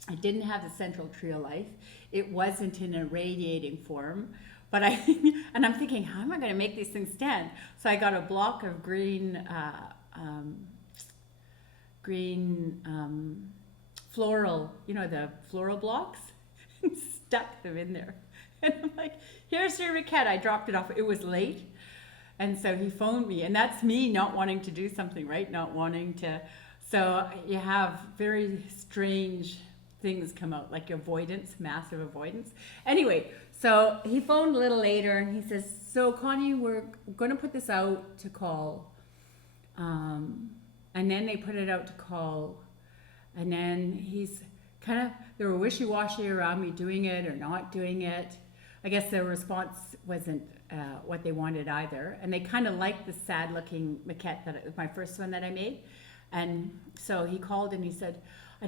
It didn't have the central tree of life. It wasn't in a radiating form. But and I'm thinking, how am I going to make these things stand? So I got a block of green floral, the floral blocks, and stuck them in there. And I'm like, here's your maquette. I dropped it off. It was late. And so he phoned me. And that's me not wanting to do something, right? Not wanting to. So you have very strange things come out, like avoidance, massive avoidance. Anyway, so he phoned a little later and he says, so Connie, we're going to put this out to call. And then they put it out to call. And then he's they were wishy-washy around me doing it or not doing it. I guess their response wasn't what they wanted either. And they kind of liked the sad-looking maquette, my first one that I made. And so he called and he said, I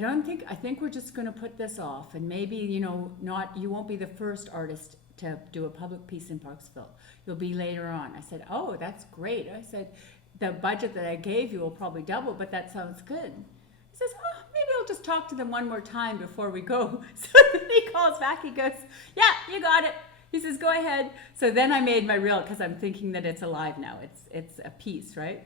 think we're just going to put this off, and maybe, you won't be the first artist to do a public piece in Parksville. You'll be later on. I said, oh, that's great. I said, the budget that I gave you will probably double, but that sounds good. He says, oh, maybe I'll just talk to them one more time before we go. So then he calls back, he goes, yeah, you got it. He says, go ahead. So then I made my reel, because I'm thinking that it's alive now. It's a piece, right?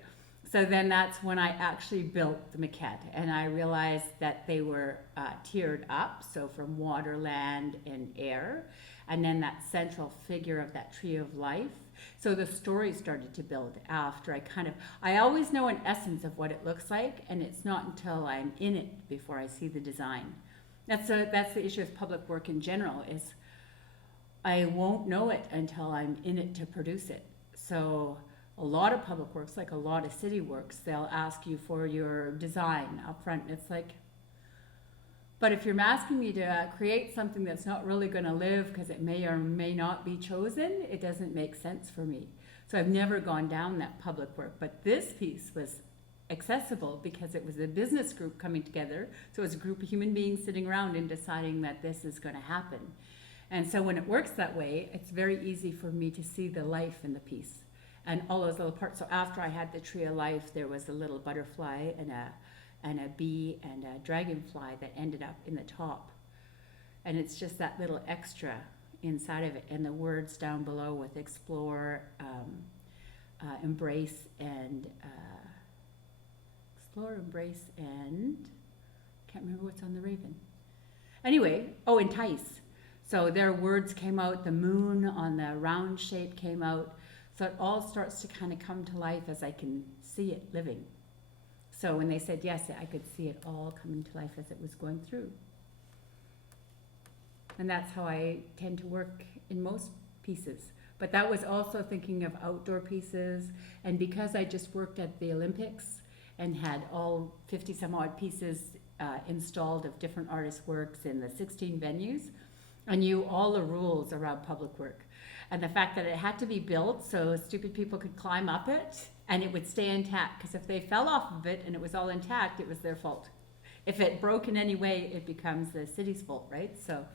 So then that's when I actually built the maquette, and I realized that they were tiered up, so from water, land, and air, and then that central figure of that tree of life. So the story started to build after I always know in essence of what it looks like, and it's not until I'm in it before I see the design. That's the issue with public work in general, is I won't know it until I'm in it to produce it. So a lot of public works, like a lot of city works, they'll ask you for your design up front. It's like, but if you're asking me to create something that's not really going to live because it may or may not be chosen, it doesn't make sense for me. So I've never gone down that public work. But this piece was accessible because it was a business group coming together. So it was a group of human beings sitting around and deciding that this is going to happen. And so when it works that way, it's very easy for me to see the life in the piece. And all those little parts. So after I had the tree of life, there was a little butterfly and a bee and a dragonfly that ended up in the top. And it's just that little extra inside of it. And the words down below with explore, embrace, and can't remember what's on the raven. Anyway, entice. So their words came out. The moon on the round shape came out. So it all starts to kind of come to life as I can see it living. So when they said yes, I could see it all coming to life as it was going through. And that's how I tend to work in most pieces. But that was also thinking of outdoor pieces. And because I just worked at the Olympics and had all 50 some odd pieces installed of different artists' works in the 16 venues, I knew all the rules around public work. And the fact that it had to be built so stupid people could climb up it and it would stay intact. Because if they fell off of it and it was all intact, it was their fault. If it broke in any way, it becomes the city's fault, right? So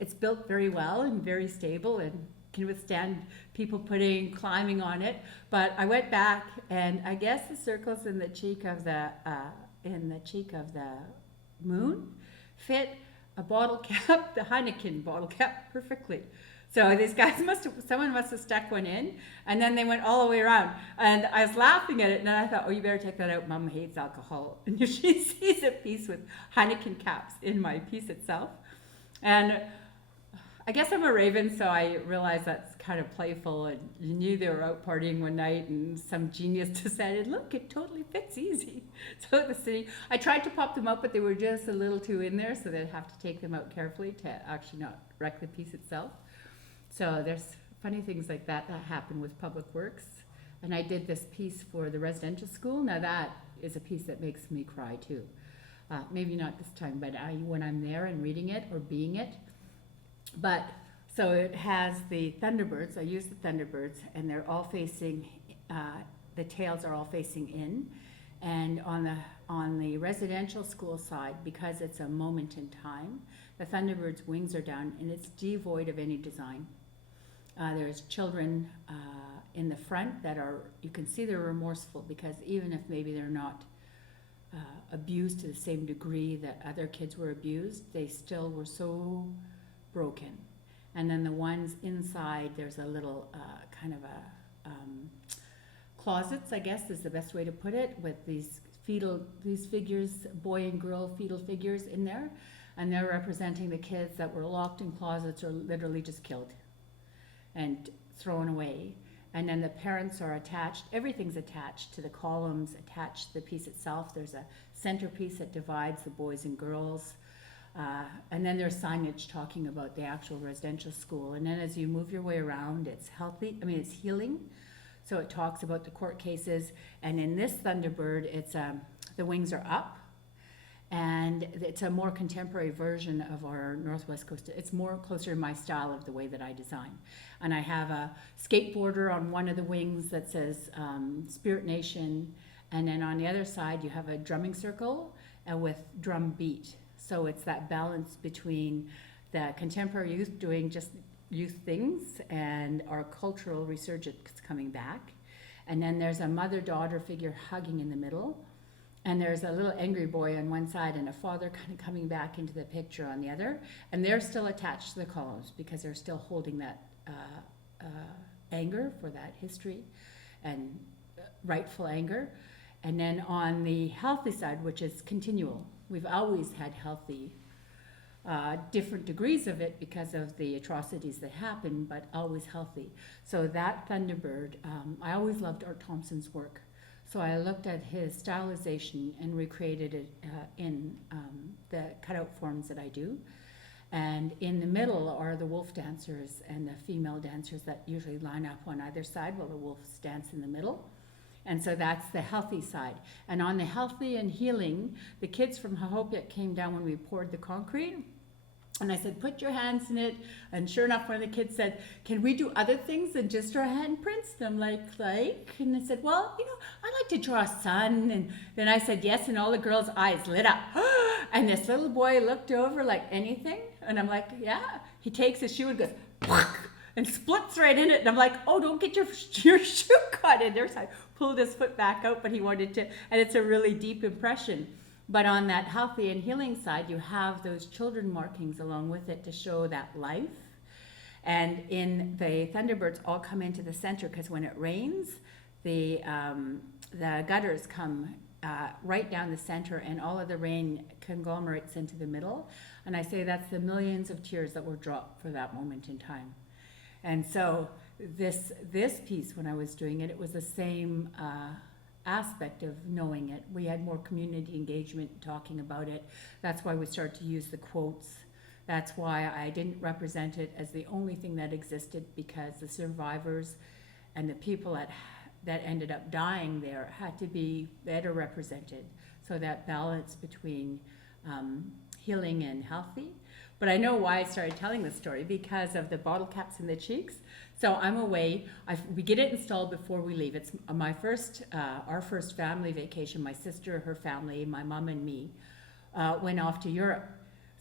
it's built very well and very stable and can withstand people climbing on it. But I went back, and I guess the circles in the cheek of the moon fit a bottle cap, the Heineken bottle cap, perfectly. So these guys someone must have stuck one in, and then they went all the way around. And I was laughing at it, and then I thought, oh, you better take that out. Mom hates alcohol. And she sees a piece with Heineken caps in my piece itself. And I guess I'm a raven, so I realized that's kind of playful. And you knew they were out partying one night, and some genius decided, look, it totally fits easy. So the city, I tried to pop them up, but they were just a little too in there, so they'd have to take them out carefully to actually not wreck the piece itself. So there's funny things like that happen with public works. And I did this piece for the residential school. Now that is a piece that makes me cry too. Maybe not this time, but when I'm there and reading it or being it. But so it has the Thunderbirds. I use the Thunderbirds, and they're all facing, the tails are all facing in. And on the residential school side, because it's a moment in time, the Thunderbird's wings are down, and it's devoid of any design. There's children in the front that you can see they're remorseful, because even if maybe they're not abused to the same degree that other kids were abused, they still were so broken. And then the ones inside, there's a little kind of a closets, I guess is the best way to put it, with these figures, boy and girl fetal figures in there, and they're representing the kids that were locked in closets or literally just killed and thrown away. And then the parents are attached, everything's attached to the columns, attached to the piece itself. There's a centerpiece that divides the boys and girls. And then there's signage talking about the actual residential school. And then as you move your way around, it's it's healing. So it talks about the court cases. And in this Thunderbird, it's the wings are up. And it's a more contemporary version of our Northwest Coast. It's more closer to my style of the way that I design. And I have a skateboarder on one of the wings that says Spirit Nation. And then on the other side, you have a drumming circle with drum beat. So it's that balance between the contemporary youth doing just youth things and our cultural resurgence coming back. And then there's a mother-daughter figure hugging in the middle. And there's a little angry boy on one side and a father kind of coming back into the picture on the other. And they're still attached to the columns because they're still holding that anger for that history and rightful anger. And then on the healthy side, which is continual, we've always had healthy, different degrees of it because of the atrocities that happen, but always healthy. So that Thunderbird, I always loved Art Thompson's work. So I looked at his stylization and recreated it in the cutout forms that I do. And in the middle are the wolf dancers and the female dancers that usually line up on either side while the wolves dance in the middle. And so that's the healthy side. And on the healthy and healing, the kids from Hahopik came down when we poured the concrete. And I said, put your hands in it. And sure enough, one of the kids said, can we do other things than just draw handprints? And I'm like? And I said, well, I like to draw a sun. And then I said, yes. And all the girls' eyes lit up. And this little boy looked over like anything. And I'm like, yeah. He takes his shoe and goes, and splits right in it. And I'm like, oh, don't get your shoe caught in there. So I pulled his foot back out, but he wanted to. And it's a really deep impression. But on that healthy and healing side, you have those children markings along with it to show that life. And in the Thunderbirds all come into the center because when it rains, the gutters come right down the center and all of the rain conglomerates into the middle. And I say that's the millions of tears that were dropped for that moment in time. And so this piece, when I was doing it, it was the same aspect of knowing it. We had more community engagement talking about it. That's why we started to use the quotes. That's why I didn't represent it as the only thing that existed, because the survivors and the people that ended up dying there had to be better represented. So that balance between healing and healthy. But I know why I started telling this story, because of the bottle caps in the cheeks. So I'm away. We get it installed before we leave. It's our first family vacation. My sister, her family, my mom and me went off to Europe.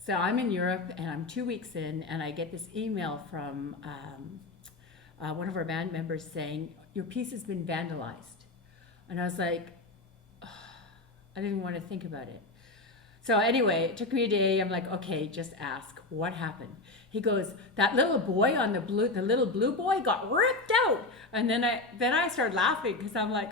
So I'm in Europe and I'm 2 weeks in, and I get this email from one of our band members saying, your piece has been vandalized. And I was like, oh, I didn't even want to think about it. So anyway, it took me a day. I'm like, okay, just ask, what happened? He goes, that little boy on the little blue boy got ripped out. And then I started laughing because I'm like,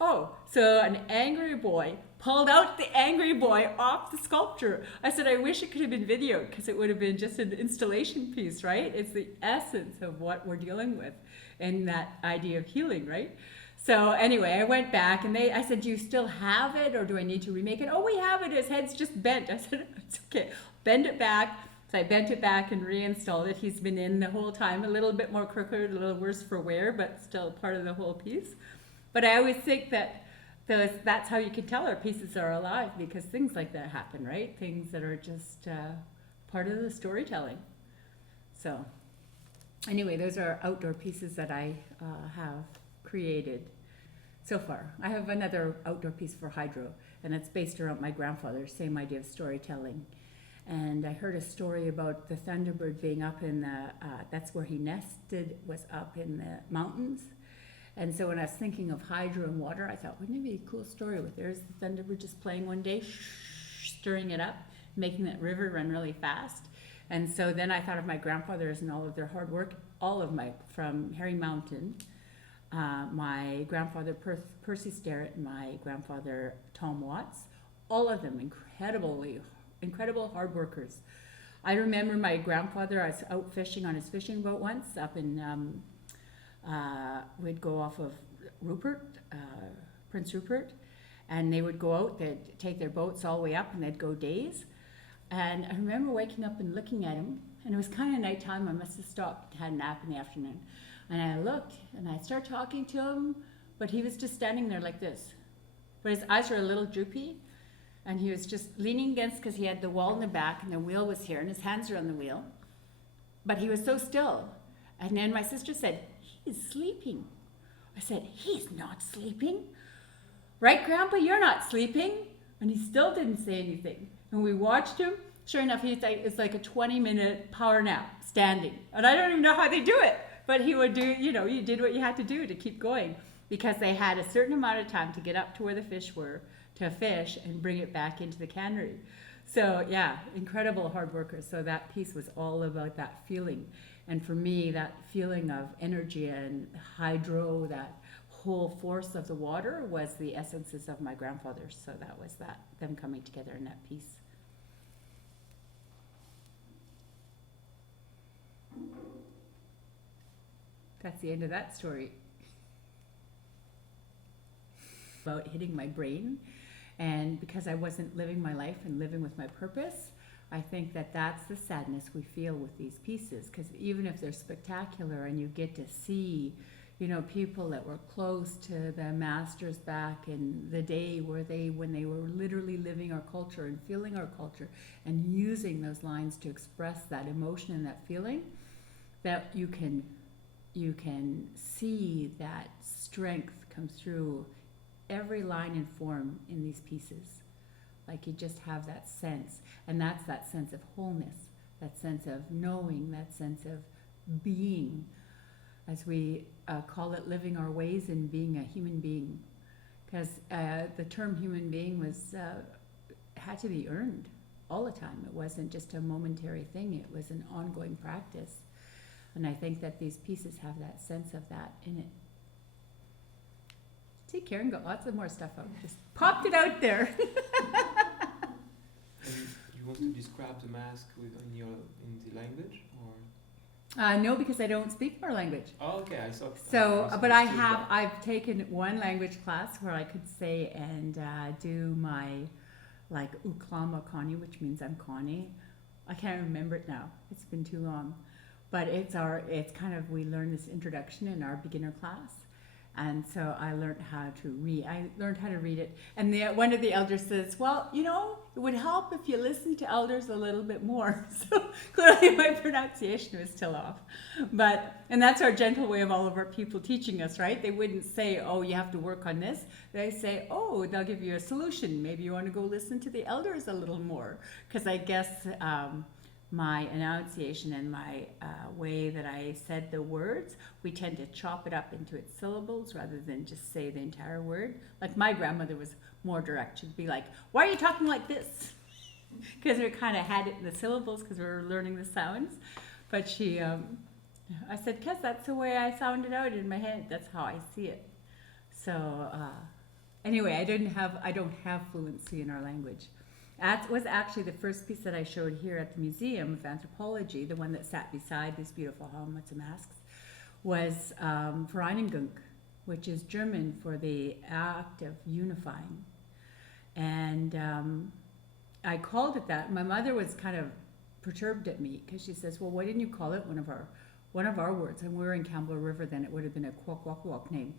oh, so an angry boy pulled out the angry boy off the sculpture. I said, I wish it could have been videoed because it would have been just an installation piece, right? It's the essence of what we're dealing with in that idea of healing, right? So anyway, I went back and I said, do you still have it or do I need to remake it? Oh, we have it. His head's just bent. I said, it's okay. Bend it back. So I bent it back and reinstalled it. He's been in the whole time, a little bit more crooked, a little worse for wear, but still part of the whole piece. But I always think that that's how you can tell our pieces are alive, because things like that happen, right? Things that are just part of the storytelling. So anyway, those are outdoor pieces that I have created so far. I have another outdoor piece for Hydro, and it's based around my grandfather, same idea of storytelling. And I heard a story about the Thunderbird being up in that's where he nested, was up in the mountains. And so when I was thinking of hydro and water, I thought, wouldn't it be a cool story with there's the Thunderbird just playing one day, stirring it up, making that river run really fast. And so then I thought of my grandfathers and all of their hard work, from Harry Mountain, my grandfather Percy Starrett, and my grandfather Tom Watts, all of them incredible hard workers. I remember my grandfather, I was out fishing on his fishing boat once up in, we'd go off of Prince Rupert, and they would go out, they'd take their boats all the way up and they'd go days. And I remember waking up and looking at him, and it was kind of nighttime. I must have stopped, had a nap in the afternoon. And I looked, and I started talking to him, but he was just standing there like this. But his eyes were a little droopy, and he was just leaning against, because he had the wall in the back, and the wheel was here, and his hands were on the wheel. But he was so still. And then my sister said, he's sleeping. I said, he's not sleeping. Right, Grandpa, you're not sleeping. And he still didn't say anything. And we watched him. Sure enough, it's like a 20-minute power nap, standing. And I don't even know how they do it. But he would do, you did what you had to do to keep going. Because they had a certain amount of time to get up to where the fish were, to fish and bring it back into the cannery. So yeah, incredible hard workers. So that piece was all about that feeling. And for me, that feeling of energy and hydro, that whole force of the water, was the essences of my grandfathers. So that was them coming together in that piece. That's the end of that story. About hitting my brain, and because I wasn't living my life and living with my purpose, I think that's the sadness we feel with these pieces, because even if they're spectacular and you get to see, people that were close to the masters back in the day when they were literally living our culture and feeling our culture and using those lines to express that emotion and that feeling, that you can see that strength come through every line and form in these pieces. Like you just have that sense, and that's that sense of wholeness, that sense of knowing, that sense of being, as we call it, living our ways and being a human being. Because the term human being had to be earned all the time. It wasn't just a momentary thing, it was an ongoing practice. And I think that these pieces have that sense of that in it. See, Karen got lots of more stuff out. Just popped it out there. And you want to describe the mask in the language, or? No, because I don't speak our language. Oh, okay, I saw. So, but I've taken one language class where I could say and do my, like, xʷməthkվəy, which means I'm Connie. I can't remember it now. It's been too long. But it's kind of, we learn this introduction in our beginner class. And so I learned how to read it. And one of the elders says, well, it would help if you listened to elders a little bit more. So clearly my pronunciation was still off. And that's our gentle way of all of our people teaching us, right? They wouldn't say, oh, you have to work on this. They say, oh, they'll give you a solution. Maybe you want to go listen to the elders a little more. Because I guess my enunciation and my way that I said the words, we tend to chop it up into its syllables rather than just say the entire word. Like my grandmother was more direct. She'd be like, why are you talking like this? Because we kind of had it in the syllables because we were learning the sounds. But I said, because that's the way I sounded out in my head. That's how I see it. So anyway, I don't have fluency in our language. That was actually the first piece that I showed here at the Museum of Anthropology, the one that sat beside these beautiful helmets and masks, was Vereinigung, which is German for the act of unifying. And I called it that. My mother was kind of perturbed at me because she says, well, why didn't you call it one of our words? And we were in Campbell River then, it would have been a Kwakwaka'wakw name.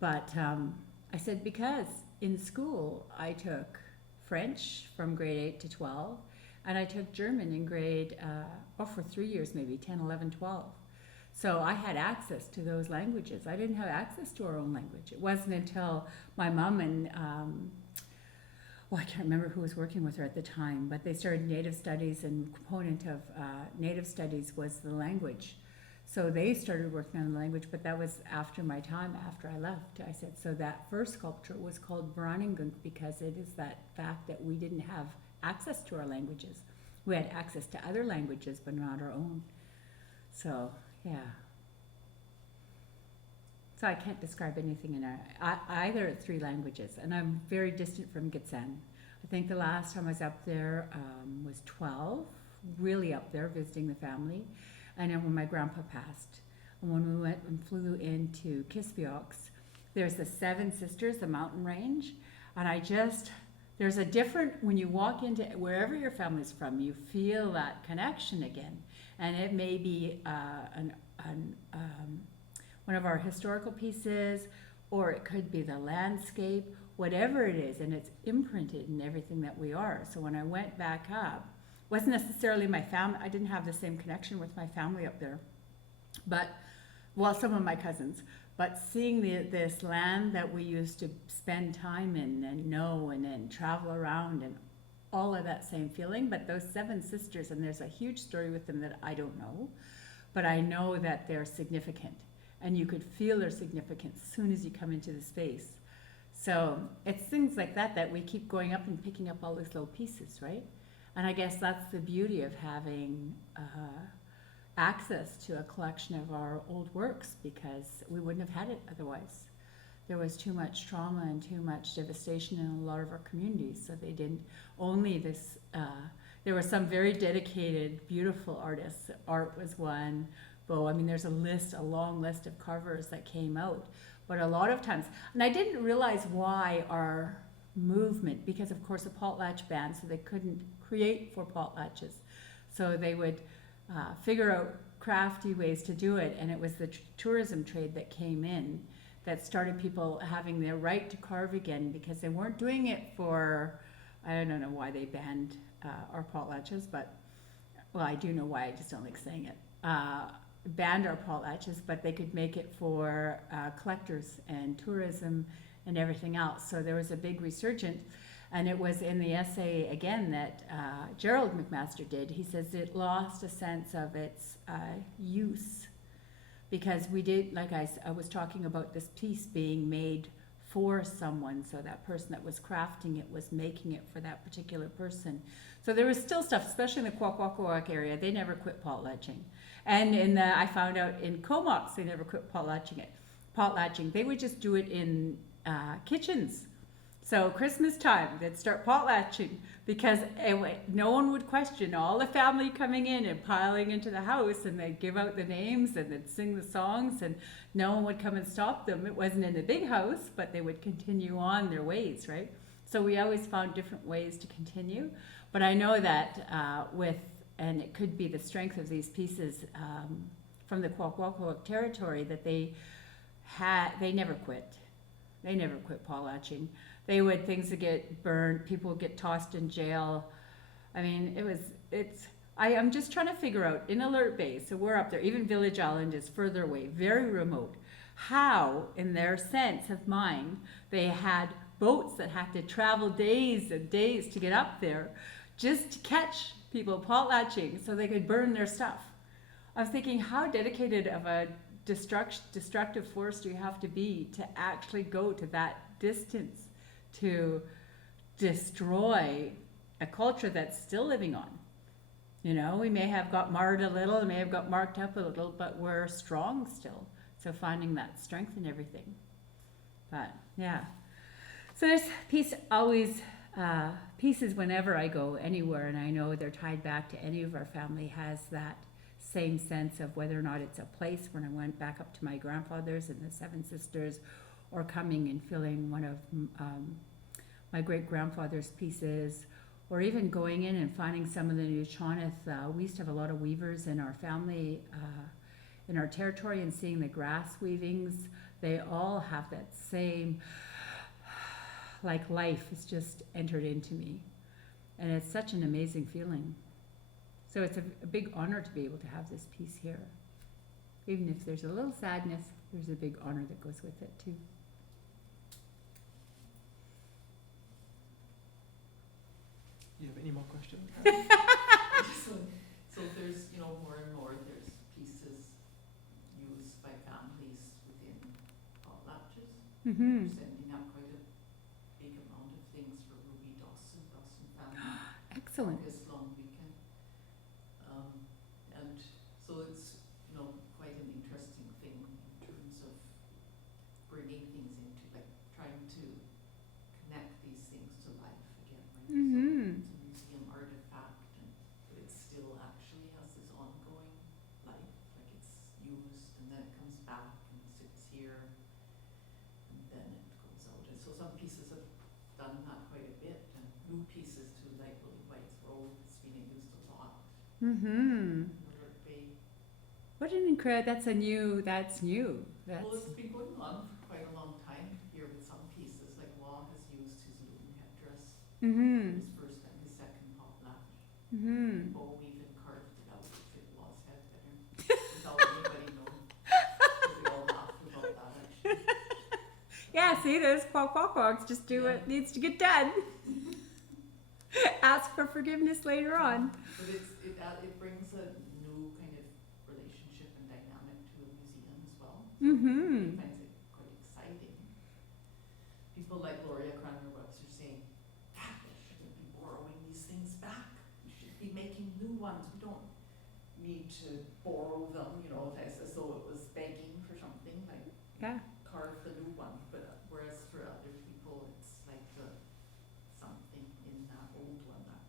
But I said, because in school I took French from grade 8 to 12, and I took German in for 3 years maybe, 10, 11, 12. So I had access to those languages. I didn't have access to our own language. It wasn't until my mom and, I can't remember who was working with her at the time, but they started Native Studies, and a component of Native Studies was the language. So they started working on the language, but that was after my time, after I left. I said, so that first sculpture was called Browningung because it is that fact that we didn't have access to our languages. We had access to other languages, but not our own. So, yeah. So I can't describe anything in either 3 languages, and I'm very distant from Gitxsan. I think the last time I was up there was 12, really up there visiting the family. And then when my grandpa passed, and when we went and flew into Kispioks, there's the 7 Sisters, the mountain range, and there's a different, when you walk into wherever your family's from, you feel that connection again. And it may be one of our historical pieces, or it could be the landscape, whatever it is, and it's imprinted in everything that we are. So when I went back up, wasn't necessarily my family, I didn't have the same connection with my family up there, but, well, some of my cousins, but seeing this land that we used to spend time in and know and then travel around and all of that same feeling, but those 7 sisters, and there's a huge story with them that I don't know, but I know that they're significant, and you could feel their significance as soon as you come into the space. So it's things like that we keep going up and picking up all these little pieces, right? And I guess that's the beauty of having access to a collection of our old works, because we wouldn't have had it otherwise. There was too much trauma and too much devastation in a lot of our communities, so they didn't, only this, there were some very dedicated, beautiful artists. Art was one, I mean, there's a long list of carvers that came out, but a lot of times, and I didn't realize why our movement, because of course a potlatch banned, so they couldn't create for potlatches. So they would figure out crafty ways to do it, and it was the tourism trade that came in that started people having their right to carve again, because they weren't doing it for, I don't know why they banned our potlatches, but, well, I do know why, I just don't like saying it. Banned our potlatches, but they could make it for collectors and tourism and everything else. So there was a big resurgence, and it was in the essay again that Gerald McMaster did. He says it lost a sense of its use, because we did, like I was talking about this piece being made for someone, so that person that was crafting it was making it for that particular person. So there was still stuff, especially in the Kwakwaka'wakw area, they never quit potlatching. And I found out in Comox, they never quit potlatching. They would just do it in kitchens. So Christmas time, they'd start potlatching, because no one would question all the family coming in and piling into the house, and they'd give out the names and they'd sing the songs, and no one would come and stop them. It wasn't in the big house, but they would continue on their ways, right? So we always found different ways to continue. But I know that and it could be the strength of these pieces from the Kwakwaka'wakw territory, that they never quit. They never quit potlatching. Things would get burned, people would get tossed in jail. I mean, I'm just trying to figure out, in Alert Bay, so we're up there, even Village Island is further away, very remote, how, in their sense of mind, they had boats that had to travel days and days to get up there just to catch people potlatching so they could burn their stuff. I was thinking, how dedicated of a destructive force do you have to be to actually go to that distance to destroy a culture that's still living on? You know, we may have got marred a little, we may have got marked up a little, but we're strong still. So finding that strength in everything. But yeah, so there's pieces whenever I go anywhere, and I know they're tied back to any of our family, has that same sense of whether or not it's a place. When I went back up to my grandfather's and the 7 sisters, or coming and filling one of my great-grandfather's pieces, or even going in and finding some of the Nuu-chah-nulth. We used to have a lot of weavers in our family, in our territory, and seeing the grass weavings, they all have that same, like life is just entered into me. And it's such an amazing feeling. So it's a big honor to be able to have this piece here. Even if there's a little sadness, there's a big honor that goes with it too. You have any more questions? So there's, more and more, there's pieces Mm-hmm. Sending out quite a big amount of things for Ruby Dawson family. Excellent. This long weekend. And so it's, you know, quite an interesting thing in terms of bringing things into, like, trying to connect these things to life again, right? Mm-hmm. So it's a museum artifact, but it still actually has this ongoing life, like it's used and then it comes back and sits here and then it goes out. And so some pieces have done that quite a bit, and new pieces too, like Willie White's Road, it's being used a lot. Mm-hmm. Thunderbird Bay. What an incredible, that's new. Well, it's been going on for quite a long time here with some pieces, like Law has used his loom headdress, Mm-hmm. his first and his second potlatch. Mm-hmm. Oh, we even carved it out to fit Law's head better, without anybody knowing. We all laughed about that, actually. Yeah, see, those Kwakwaka'wakw just do what needs to get done. Ask for forgiveness later on. But it brings a new kind of relationship and dynamic to a museum as well. Mm-hmm. I find it quite exciting. People like Gloria Cranmer-Webster saying, we shouldn't be borrowing these things back. We should be making new ones. We don't need to borrow them, you know, as though it was begging for something, like Yeah. carve the new one. But whereas for other people, it's like something in that old one, that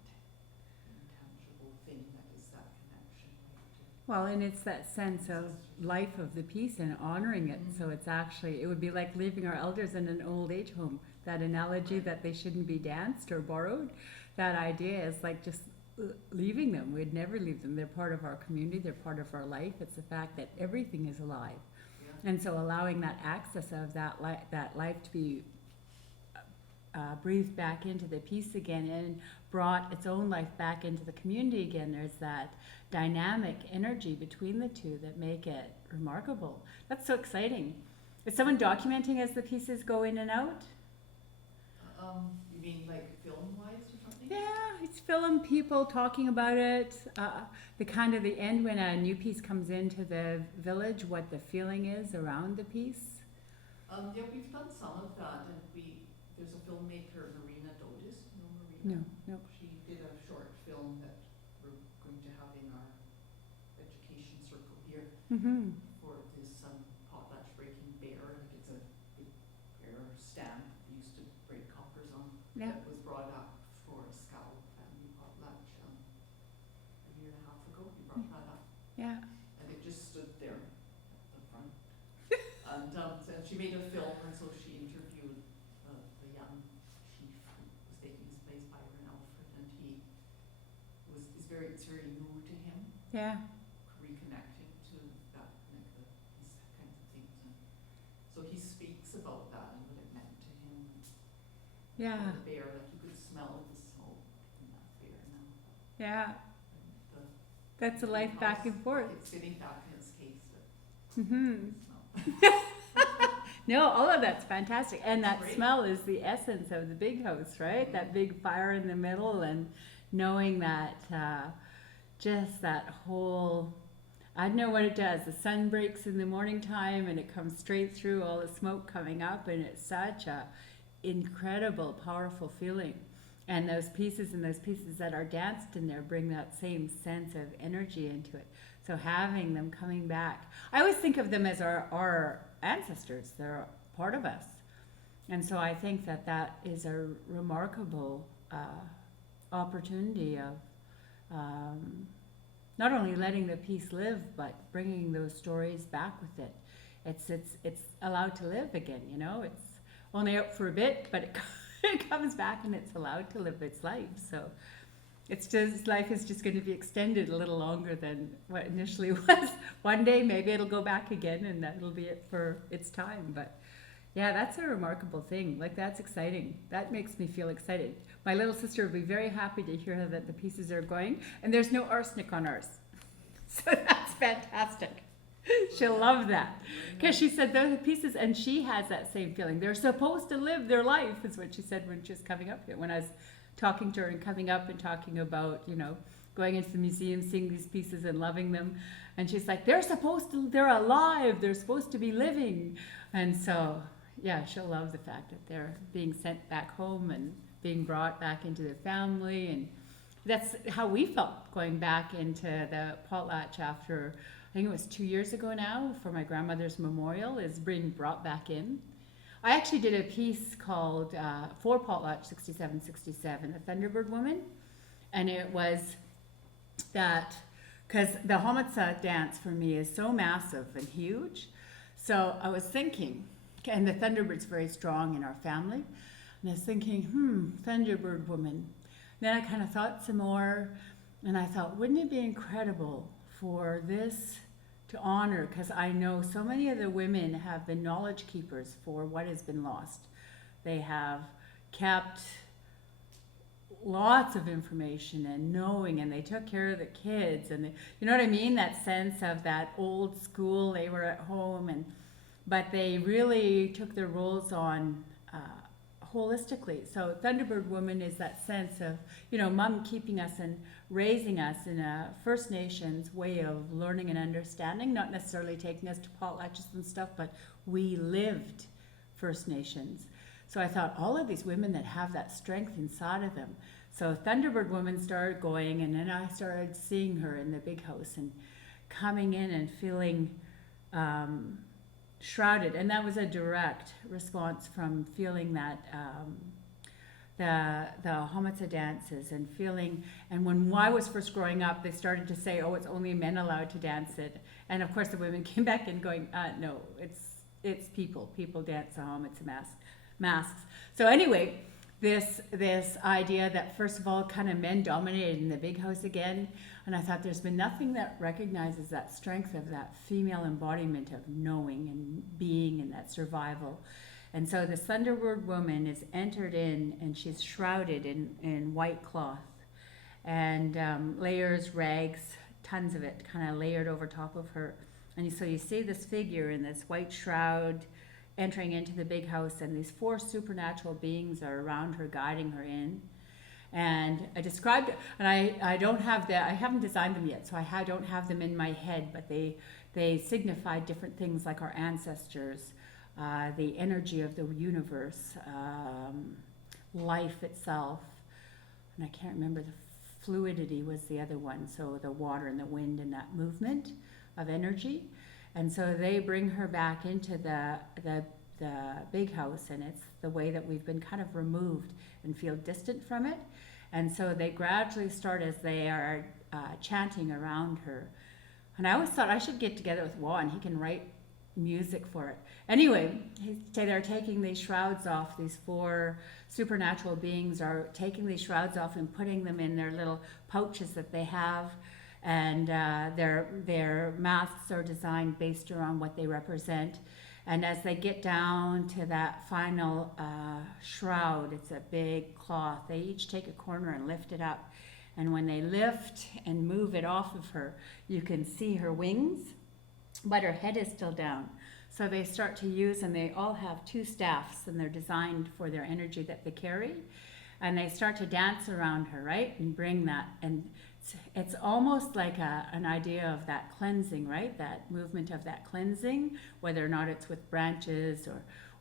intangible thing that is that connection, right? Well, and it's that sense of life of the piece and honoring it. So it's actually, it would be like leaving our elders in an old age home. That analogy that they shouldn't be danced or borrowed, that idea is like just leaving them. We'd never leave them. They're part of our community. They're part of our life. It's the fact that everything is alive. Yeah. And so allowing that access of that life to be breathed back into the piece again and brought its own life back into the community again. There's that dynamic energy between the two that make it remarkable. That's so exciting. Is someone documenting as the pieces go in and out? You mean like film-wise or something? Yeah, it's film, people talking about it. The kind of the end when a new piece comes into the village, what the feeling is around the piece. Yeah, we've done some of that, and there's a filmmaker, Marina Dodis, you know Marina? No. She did a short film that we're going to have in our education circle here Mm-hmm. for this potlatch breaking bear. Like it's a big bear stamp we used to break coppers on. Yeah. That was brought up for a Scow family potlatch a year and a half ago. We brought that up. Yeah. And it just stood there at the front. And she made a film, and so she interviewed the young chief who was taking his place, Byron Alfred, and it's very new to him, Yeah. reconnecting to that, like these kinds of things. And so he speaks about that and what it meant to him. Yeah. And the bear, like you could smell the smoke in that bear now. Yeah. And That's a life back and forth. It's sitting back in its case, but Mm-hmm. smell. No, all of that's fantastic. And that Great. smell is the essence of the big house, right? That big fire in the middle, and knowing that just that whole, I don't know what it does. The sun breaks in the morning time and it comes straight through, all the smoke coming up, and it's such a incredible, powerful feeling. And those pieces that are danced in there bring that same sense of energy into it. So having them coming back, I always think of them as our ancestors. They're part of us. And so I think that is a remarkable opportunity of not only letting the piece live, but bringing those stories back with it. It's allowed to live again, you know. It's only out for a bit, but it comes back and it's allowed to live its life. So it's just, life is just going to be extended a little longer than what initially was. One day maybe it'll go back again and that'll be it for its time. But yeah, that's a remarkable thing. Like, that's exciting. That makes me feel excited. My little sister will be very happy to hear that the pieces are going, and there's no arsenic on ours. So that's fantastic. She'll love that. Because she said those are pieces, and she has that same feeling. They're supposed to live their life, is what she said when she was coming up here. When I was talking to her and coming up and talking about, you know, going into the museum, seeing these pieces and loving them. And she's like, they're alive, they're supposed to be living. And so, yeah, she'll love the fact that they're being sent back home and being brought back into the family. And that's how we felt going back into the potlatch after, I think it was 2 years ago now, for my grandmother's memorial, is being brought back in. I actually did a piece called, for Potlatch 6767, A Thunderbird Woman. And it was that, because the xʷməthkվəy dance for me is so massive and huge. So I was thinking, and the Thunderbird's very strong in our family. And I was thinking, Thunderbird Woman. Then I kind of thought some more, and I thought, wouldn't it be incredible for this to honor, because I know so many of the women have been knowledge keepers for what has been lost. They have kept lots of information and knowing, and they took care of the kids, and you know what I mean, that sense of that old school, they were at home, but they really took their roles on holistically. So Thunderbird Woman is that sense of, you know, mom keeping us and raising us in a First Nations way of learning and understanding, not necessarily taking us to potlatches and stuff, but we lived First Nations. So I thought, all of these women that have that strength inside of them. So Thunderbird Woman started going, and then I started seeing her in the big house and coming in and feeling shrouded. And that was a direct response from feeling that the xʷməthkվəy dances and feeling, and when I was first growing up, they started to say, oh, it's only men allowed to dance it. And of course the women came back in going, no, it's people dance the xʷməthkվəy masks. So anyway, this idea that first of all kind of men dominated in the big house again, and I thought there's been nothing that recognizes that strength of that female embodiment of knowing and being and that survival. And so the Thunderbird Woman is entered in, and she's shrouded in white cloth and layers, rags, tons of it kind of layered over top of her. And so you see this figure in this white shroud entering into the big house, and these 4 supernatural beings are around her, guiding her in. And I described it, and I don't have I haven't designed them yet, so I don't have them in my head, but they signify different things like our ancestors, the energy of the universe, life itself, and I can't remember, the fluidity was the other one, so the water and the wind and that movement of energy. And so they bring her back into the big house, and it's the way that we've been kind of removed and feel distant from it. And so they gradually start as they are chanting around her. And I always thought I should get together with Juan, he can write music for it. Anyway, they're taking these shrouds off, these 4 supernatural beings are taking these shrouds off and putting them in their little pouches that they have. And their masks are designed based around what they represent. And as they get down to that final shroud, it's a big cloth, they each take a corner and lift it up. And when they lift and move it off of her, you can see her wings, but her head is still down. So they start to use, and they all have 2 staffs, and they're designed for their energy that they carry. And they start to dance around her, right? And bring that, and it's almost like an idea of that cleansing, right? That movement of that cleansing, whether or not it's with branches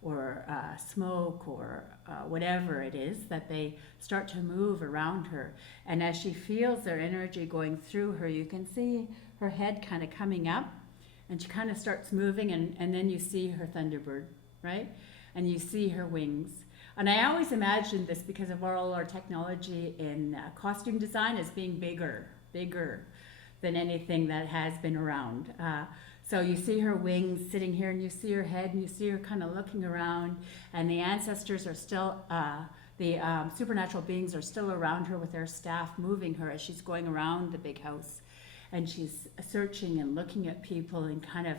or smoke or whatever it is, that they start to move around her. And as she feels their energy going through her, you can see her head kind of coming up, and she kind of starts moving, and then you see her Thunderbird, right? And you see her wings. And I always imagined this, because of all our technology in costume design, as being bigger than anything that has been around. So you see her wings sitting here, and you see her head, and you see her kind of looking around, and the ancestors are still, the supernatural beings are still around her with their staff, moving her as she's going around the big house. And she's searching and looking at people and kind of,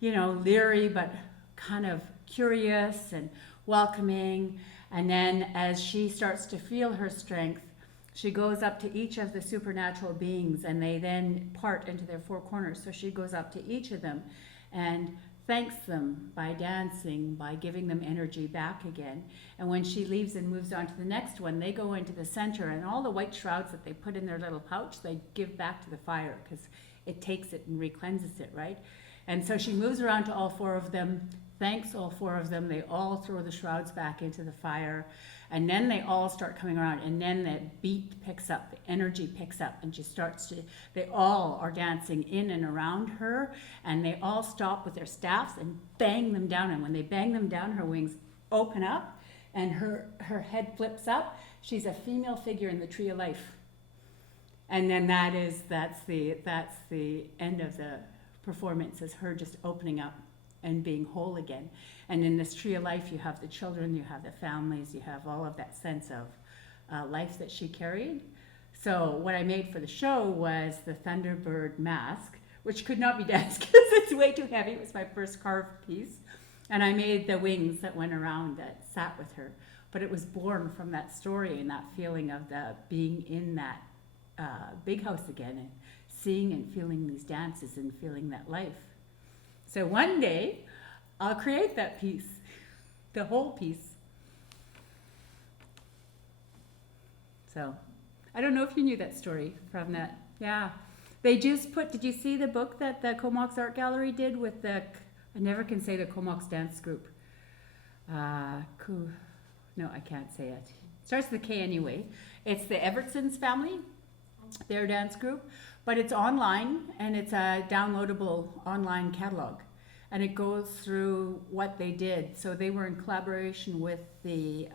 you know, leery, but kind of curious and welcoming. And then as she starts to feel her strength, she goes up to each of the supernatural beings, and they then part into their 4 corners. So she goes up to each of them and thanks them by dancing, by giving them energy back again. And when she leaves and moves on to the next one, they go into the center, and all the white shrouds that they put in their little pouch, they give back to the fire, because it takes it and re-cleanses it, right? And so she moves around to all 4 of them, thanks all 4 of them. They all throw the shrouds back into the fire. And then they all start coming around, and then the beat picks up, the energy picks up, and she starts to, they all are dancing in and around her, and they all stop with their staffs and bang them down. And when they bang them down, her wings open up, and her head flips up. She's a female figure in the tree of life. And then that's the end of the performance, is her just opening up and being whole again. And in this tree of life, you have the children, you have the families, you have all of that sense of life that she carried. So what I made for the show was the Thunderbird Mask, which could not be danced because it's way too heavy. It was my first carved piece. And I made the wings that went around that sat with her. But it was born from that story and that feeling of the being in that big house again, and seeing and feeling these dances and feeling that life. So one day, I'll create that piece, the whole piece. So, I don't know if you knew that story from that. Yeah. They just put, did you see the book that the Comox Art Gallery did with the, I never can say the Comox dance group. No, I can't say it. Starts with a K anyway. It's the Evertsons family, their dance group, but it's online, and it's a downloadable online catalog. And it goes through what they did. So they were in collaboration with the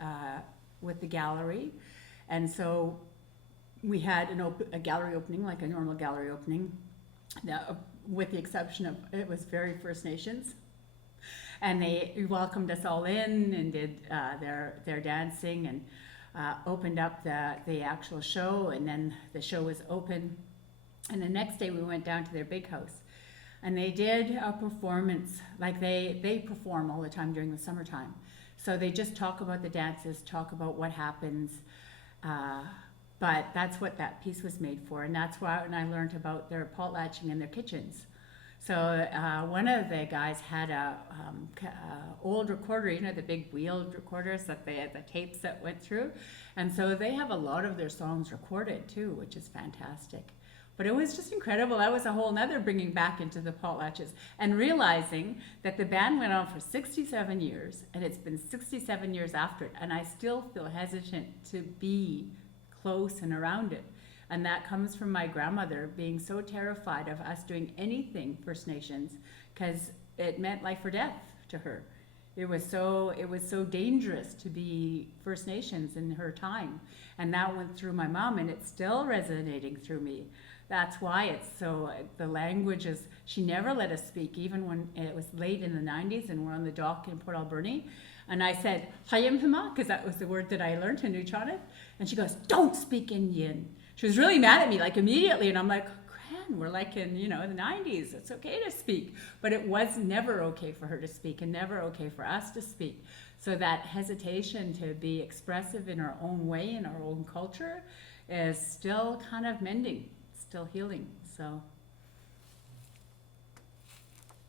gallery. And so we had a gallery opening, like a normal gallery opening, with the exception of, it was very First Nations. And they welcomed us all in and did their dancing, and opened up the actual show. And then the show was open. And the next day we went down to their big house. And they did a performance, like they perform all the time during the summertime. So they just talk about the dances, talk about what happens. But that's what that piece was made for. And that's why when I learned about their potlatching in their kitchens. So one of the guys had a old recorder, you know, the big wheeled recorders that they had, the tapes that went through. And so they have a lot of their songs recorded too, which is fantastic. But it was just incredible. That was a whole nother bringing back into the potlatches, and realizing that the band went on for 67 years, and it's been 67 years after it, and I still feel hesitant to be close and around it. And that comes from my grandmother being so terrified of us doing anything First Nations, because it meant life or death to her. It was so dangerous to be First Nations in her time. And that went through my mom, and it's still resonating through me. That's why it's so, the language is, she never let us speak, even when it was late in the 90s and we're on the dock in Port Alberni. And I said, Hayimhima, because that was the word that I learned in Nuu-chah-nulth. And she goes, don't speak Indian. She was really mad at me, like immediately. And I'm like, Gran, we're like in, the 90s. It's okay to speak. But it was never okay for her to speak, and never okay for us to speak. So that hesitation to be expressive in our own way, in our own culture, is still kind of mending. Still healing. So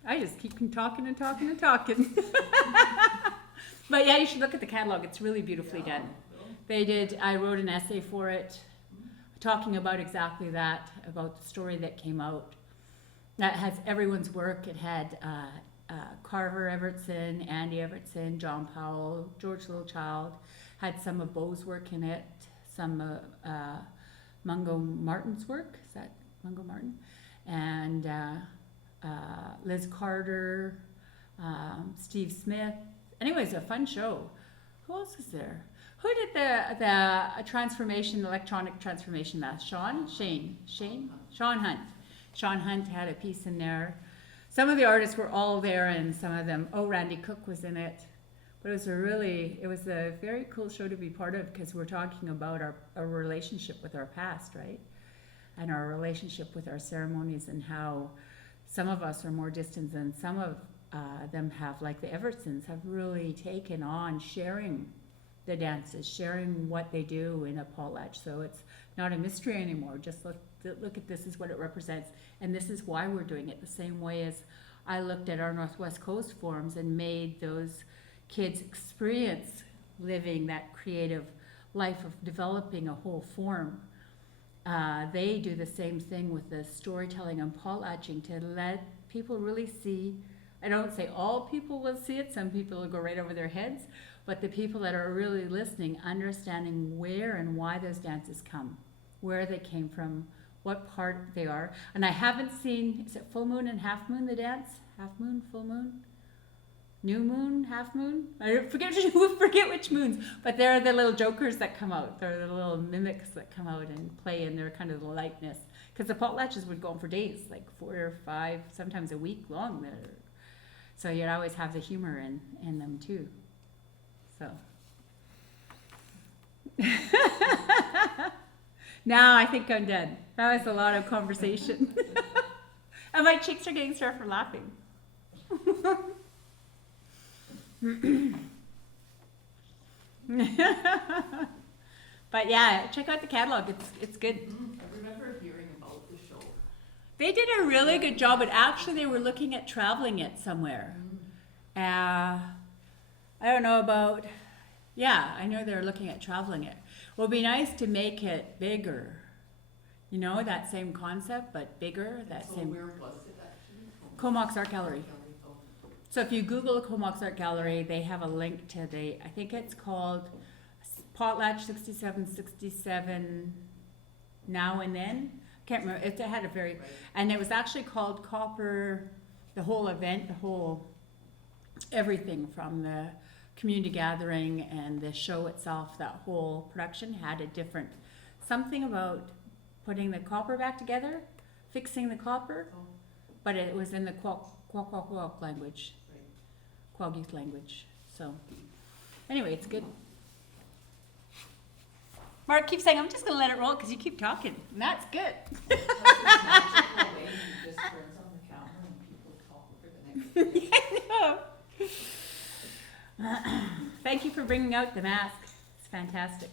I just keep talking and talking and talking. But yeah, you should look at the catalog. It's really beautifully done. I wrote an essay for it, talking about exactly that, about the story that came out. That has everyone's work. It had Carver Evertson, Andy Evertson, John Powell, George Littlechild, had some of Beau's work in it, some Mungo Martin's work, is that Mungo Martin? And Liz Carter, Steve Smith. Anyways, a fun show. Who else is there? Who did the transformation, electronic transformation mask? Sean Hunt. Sean Hunt had a piece in there. Some of the artists were all there, and some of them, Randy Cook was in it. But it was a very cool show to be part of, because we're talking about our relationship with our past, right? And our relationship with our ceremonies, and how some of us are more distant than some of them have, like the Evertsons, have really taken on sharing the dances, sharing what they do in a potlatch. So it's not a mystery anymore. Just look at this is what it represents, and this is why we're doing it. The same way as I looked at our Northwest Coast forums and made those kids experience living that creative life of developing a whole form. they do the same thing with the storytelling and potlatching to let people really see. I don't say all people will see it, some people will go right over their heads, but the people that are really listening, understanding where and why those dances come, where they came from, what part they are. And I haven't seen, is it full moon and half moon, the dance? Half moon, full moon? New moon, half moon? I forget which moons, but they're the little jokers that come out. They're the little mimics that come out and play, and they're kind of the lightness. Because the potlatches would go on for days, like 4 or 5, sometimes a week long. So you'd always have the humor in them too. So. Now I think I'm done. That was a lot of conversation. And my cheeks are getting sore from laughing. But yeah, check out the catalog. It's good. I remember hearing about the show. They did a really good job, but actually they were looking at traveling it somewhere. I don't know about, yeah, I know they're looking at traveling it. Well, it'd be nice to make it bigger. You know, that same concept, but bigger, that So same. where was it actually? Comox Art Gallery. Oh. So if you Google Comox Art Gallery, they have a link to I think it's called Potlatch 6767 Now and Then. Can't remember, it had a very, Right. and it was actually called Copper, the whole event, everything from the community gathering and the show itself, that whole production had a different, something about putting the copper back together, fixing the copper, Oh, but it was in the Kwakwaka'wakw language, right. Kwakwaka'wakw language. So anyway, it's good. Mark keeps saying, I'm just going to let it roll because you keep talking. And that's good. That's this magical way you just turns on the camera and people talk for the next I know. Thank you for bringing out the mask. It's fantastic.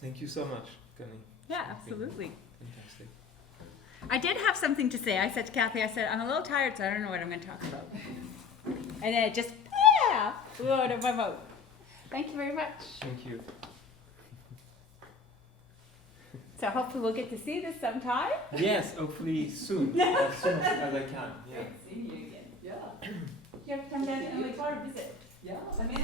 Thank you so much, Connie. Yeah, absolutely. Fantastic. I did have something to say. I said to Kathy, I said, I'm a little tired, so I don't know what I'm going to talk about. And then it just, flew out of my mouth. Thank you very much. Thank you. So hopefully we'll get to see this sometime. Yes, hopefully soon, as soon as I can. Yeah. Great seeing you again. Yeah. You have to come down and like, visit. Yeah. I'm in.